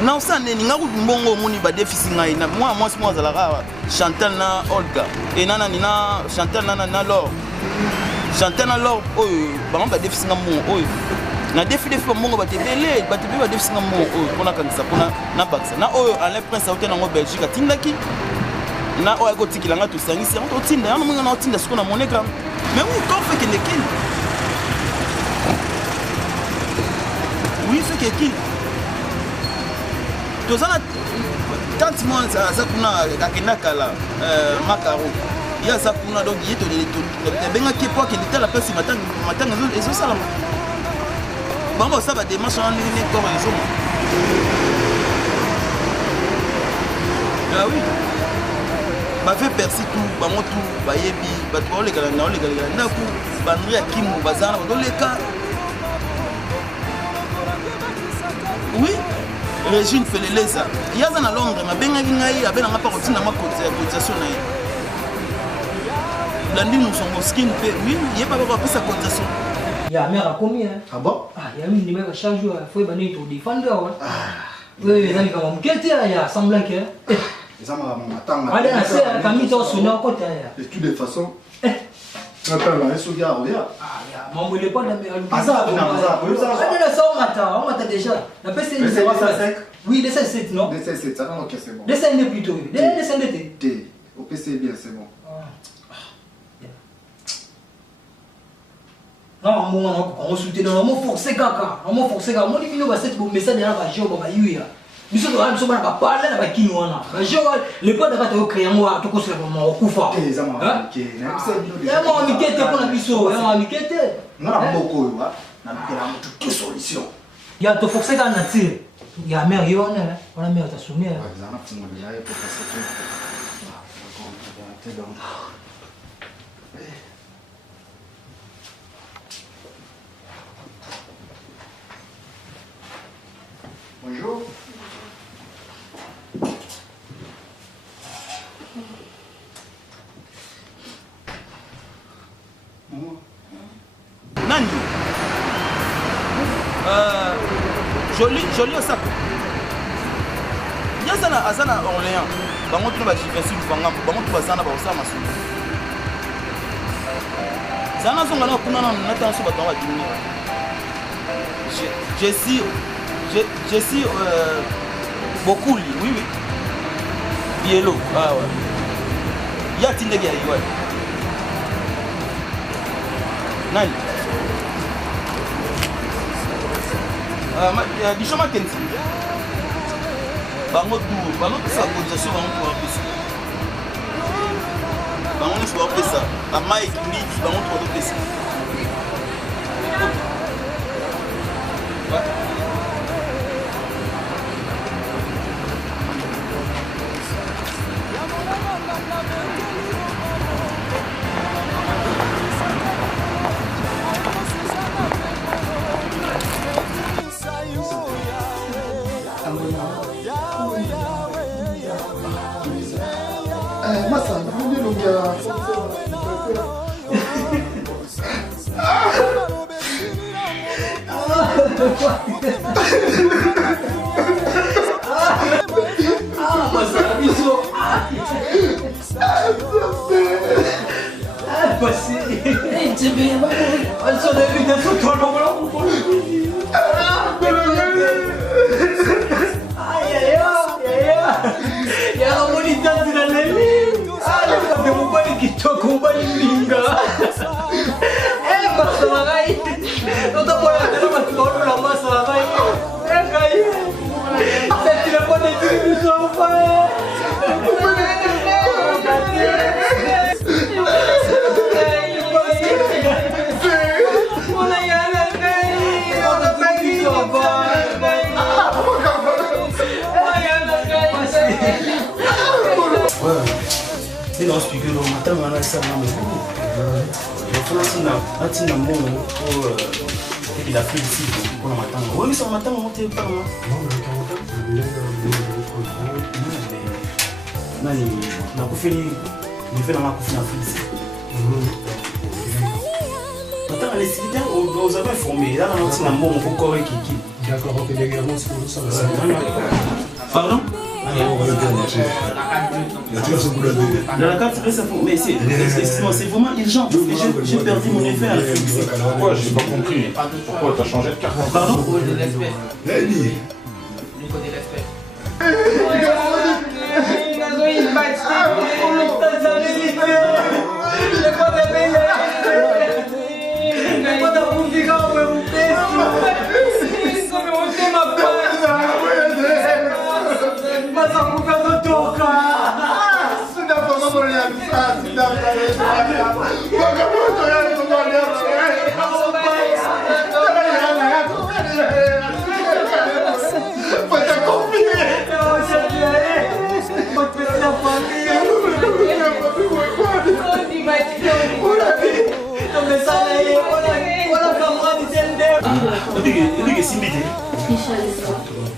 Non ça n'est nga mbongo moni ba déficit ngai na moi zalaka Chantal na Olga et nana nina Chantal na Laure Chantal na Laure ba déficit ngamo na défi mbongo ba tebele ba déficit ngamo pona kanisa pona na baksa na Alain Prince a hôtel en Belgique atindaki na ko tikila nga to sangisi on tinda na munga na tinda siko na monégramme mais où quand fait que lequel oui fait que qui tozana tant moi ça kuna kakenda kala makaro ya ça kuna donc yeto de benga ki po ki litala pesi matanga ezo sala bango ça va démarche en ligne corps ezo ah oui ba fait persi tout bango tout ba yebi ba to le kala na ku bandri ya kimu bazana ba do leka oui Régine Feleleza, il y a dans Londres, ma benga ngai abena ngapa kotina ma cotisation na ye. Landi nous sommes skin pe oui, il y a pas ba pesa cotisation. Ya mère a combien? Ah bon? Ah, il y a une numéro chaque jour, il faut venir te défendre. Oui, les amis, comme quel il y a semblant que. Ça m'a attends. Allez, c'est la Camille t'en sonne encore. De toutes les façons. Attends, là, est-ce qu'il y a rien? Ah, maman, il est pas de la meilleure. Ah, ça, on a ça. On m'attend déjà. La peste est c'est quoi ça, sec? Oui, dessin 7, non? Dessin 7, ça, ok, c'est bon. Dessin D plutôt. Dessin D. D. Ok, c'est bien, c'est bon. Non, on soutient dans le mot forcé caca. On m'a forcé caca. Moi, il y a un message de la radio, on va y aller. Nous sommes là, nous sommes là, on va parler, on va qui nous en a. Le pas de va te créer moi, tout ça, on va couper. Eh, ça m'a amitié. Il y a mon amitié pour la mission. Il y a mon amitié. Non, on a beaucoup, on a toutes solutions. Il y a te forcé caca nature. Il y a mère, on a mère, t'as soumis. Bonjour. Nani? Joli au sac. Il y a ça à Orléans. Bango tu vas chiffrer sur le fangam. Bango tu vas ça na ba osama sur. Zana zonga na kuna na nata so ba tawa dimi. Je suis beaucoup oui. Yellow. Ah ouais. Il y a tindegi ayi ouais. Nani? Bishoma Kenzi. Bango tu sa cotisation bango tu apesa. Bango tu apesa. A Mike Leeds bango tu apesa. Massa, vous le gars. Massa, bisous. Passé. Tu bien. On s'en est vu dans tout ton nom. Ya monita zinaleli. Ale kwa mbali kitoko mbali minga. Masa ngai. Utapola tena matuoro na masa ngai. Ngai. Senti la bonne du sofa. Il a expliqué le matin, on a ça dans le coup. Il a bon pour qu'il a fait ici pour le matin. Oui, c'est le matin, on monte par là. Nani, on a fait dans la couffe ici. Attends, les citoyens, vous avez informé. Là, on a un bon pour corps qui. D'accord, ok, les gars, c'est pour ça. Pardon? Dans la carte, c'est faux. Mais c'est vraiment urgent. J'ai perdu mon effet à la fixe. Pourquoi? J'ai pas compris. Pourquoi t'as changé de carte? Pardon?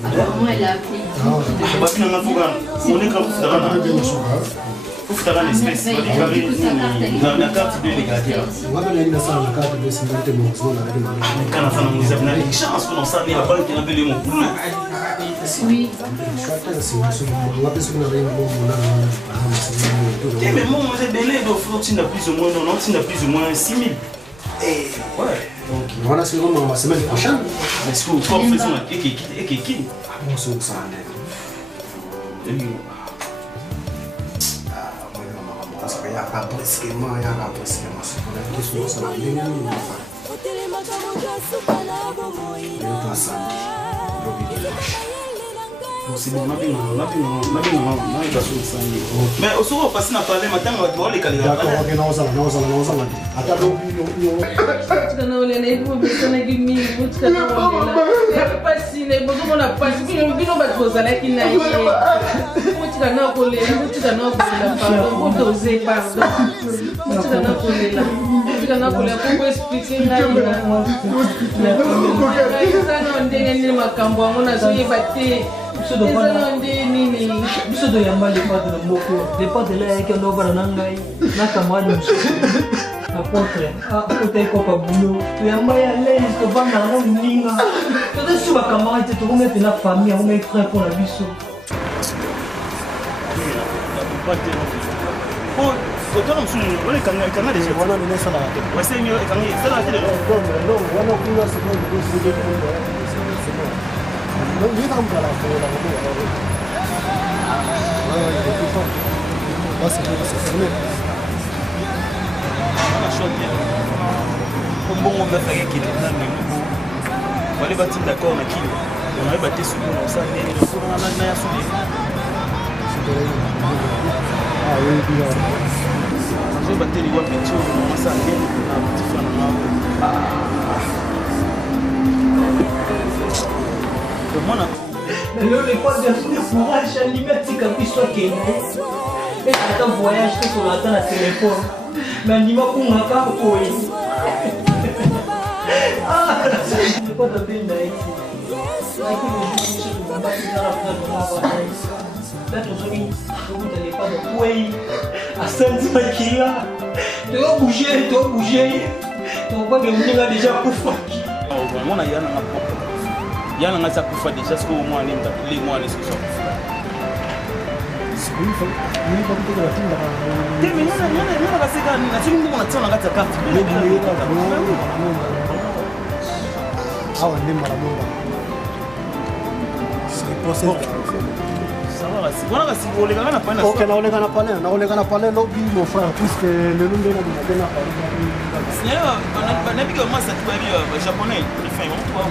Apparemment, elle a appelé. Ufuta kana space déclaré na carte de légataire. Ngaba na sana na carte de sécurité mo zona na kile. Kana sana mwiza na chance qu'on s'en est à banque na bele mo. Oui. Et mais moi j'ai délai d'offre na plus ou moins non, tu n'as plus ou moins 6 000. Ouais. Donc voilà c'est vraiment la semaine prochaine. Est-ce que vous faites ça et qui on se ça c'est bon, mais au soir, on passe à parler matin, on va voir les calendriers. D'accord, ok, non, ça. Attends, biso toyamba lepadre moko lepadre la yaki ondobana na ngai na camarade mosusu apôtre ekoka bulo toyamba ya lese tovanda yango moninga tozosu bacamarade te tokomete na famille yango maefrère mpo na biso Kotona msuni, wale kanga deja. Wana ni sana la tête. Wase nyo kanga sana la tête. Non, wana kuna sema ndio sije kwa. Non, ni kama la kwa la. Basi kwa sasa. Ana shoti. Mbongo mbaka kile na mimi. Wale bati d'accord na kile. On a battu sur nous ça mais le courant na ya sudi. Ah oui, bien. Je battu les wapi tu on ça bien na petit fan na. Mwana lelo lekwadi ya courage alimati kabisa kende ata voyage te kolata na telefone me andima kungaka koyi lekwadi apenda eti tozongi tokuta lekwadi akwei asanzi makila toyobouge tokobage moninga deja kufaki mona yana na poko yana ngasa kufa deja siku mwana nda le mwana siku so siku hiyo ni kwa kutoka tinda teme nana baseka na tumi ndi mwana tsana ngata carte hawa ndi mara mungu c'est possible sawa basi bona basi oleka na pana okay naoleka pale lobby mon frère puisque le nom de la bina Seigneur, on a vu que moi ça tu vas bien japonais, il fait un toi.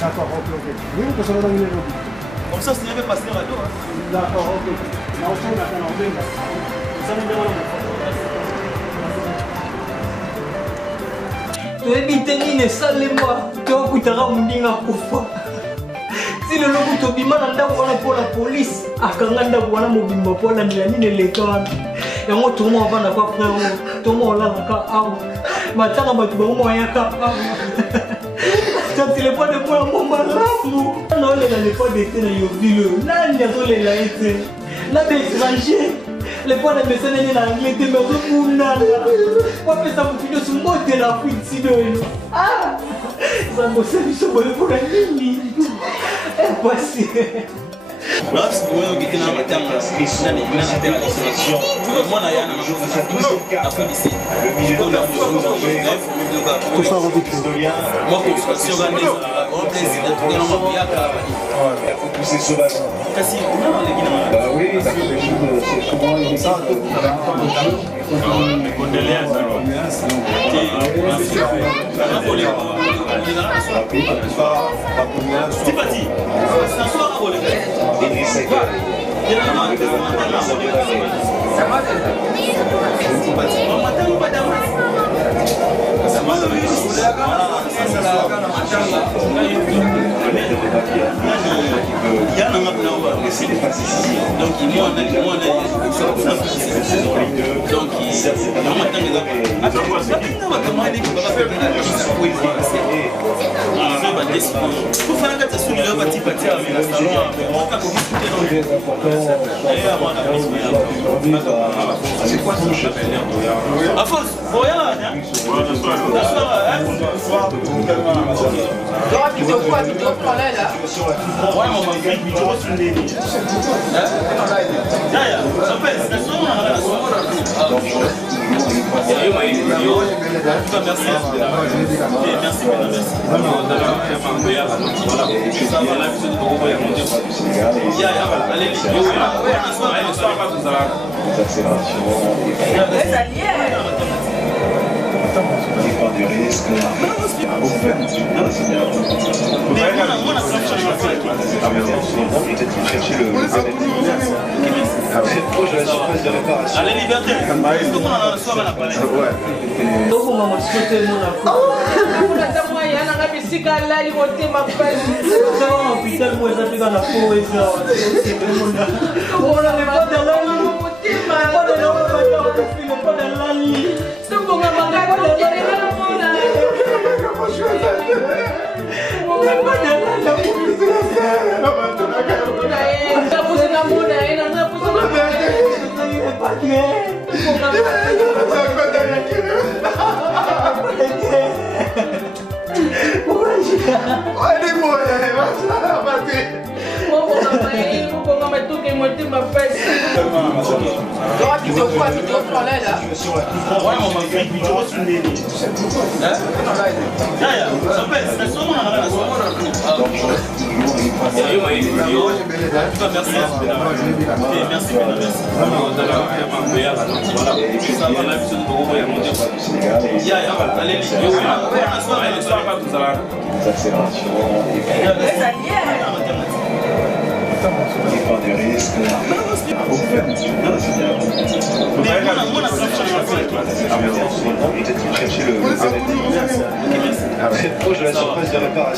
D'accord, ok. Oui, parce que là on est lobby. Comme ça c'est pas passer radio. D'accord, ok. Na on tourne à on venga. Ça nous demande toyebi te nini esalema tokutaka moninga kufa ti lelo tobima na ndako wana mpo na polise akanga ndako wana mobimba mpo alandela nini eleka wana yango toma avanda kwa frère toma olalaka awa matanga bato bango bayaka awa ta telefone mpo yango malamu naolela lepode te na yovile oyo nani azolela ye te na baétranger lepode amesana ene na anglais te me ozokunana wapesa motu nyonso mbote na afrique oyo zangosa biso boye mpona nini epasi Lorsque vous avez été dans la maternelle, moi, il y a un afin d'ici. Tout ça en vite. Moi, je suis organisé, grand plaisir d'être dans mon pays à Caravani. Kasi, oui, donc il moi on a Allez, liberté. Comment on a le soir à la palette?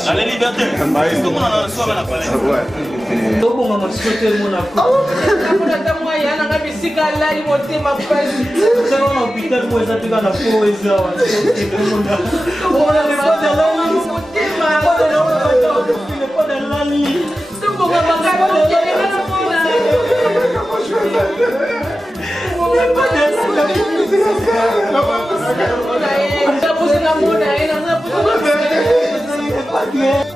Allez, liberté. Comment on a le soir à la palette? Yes,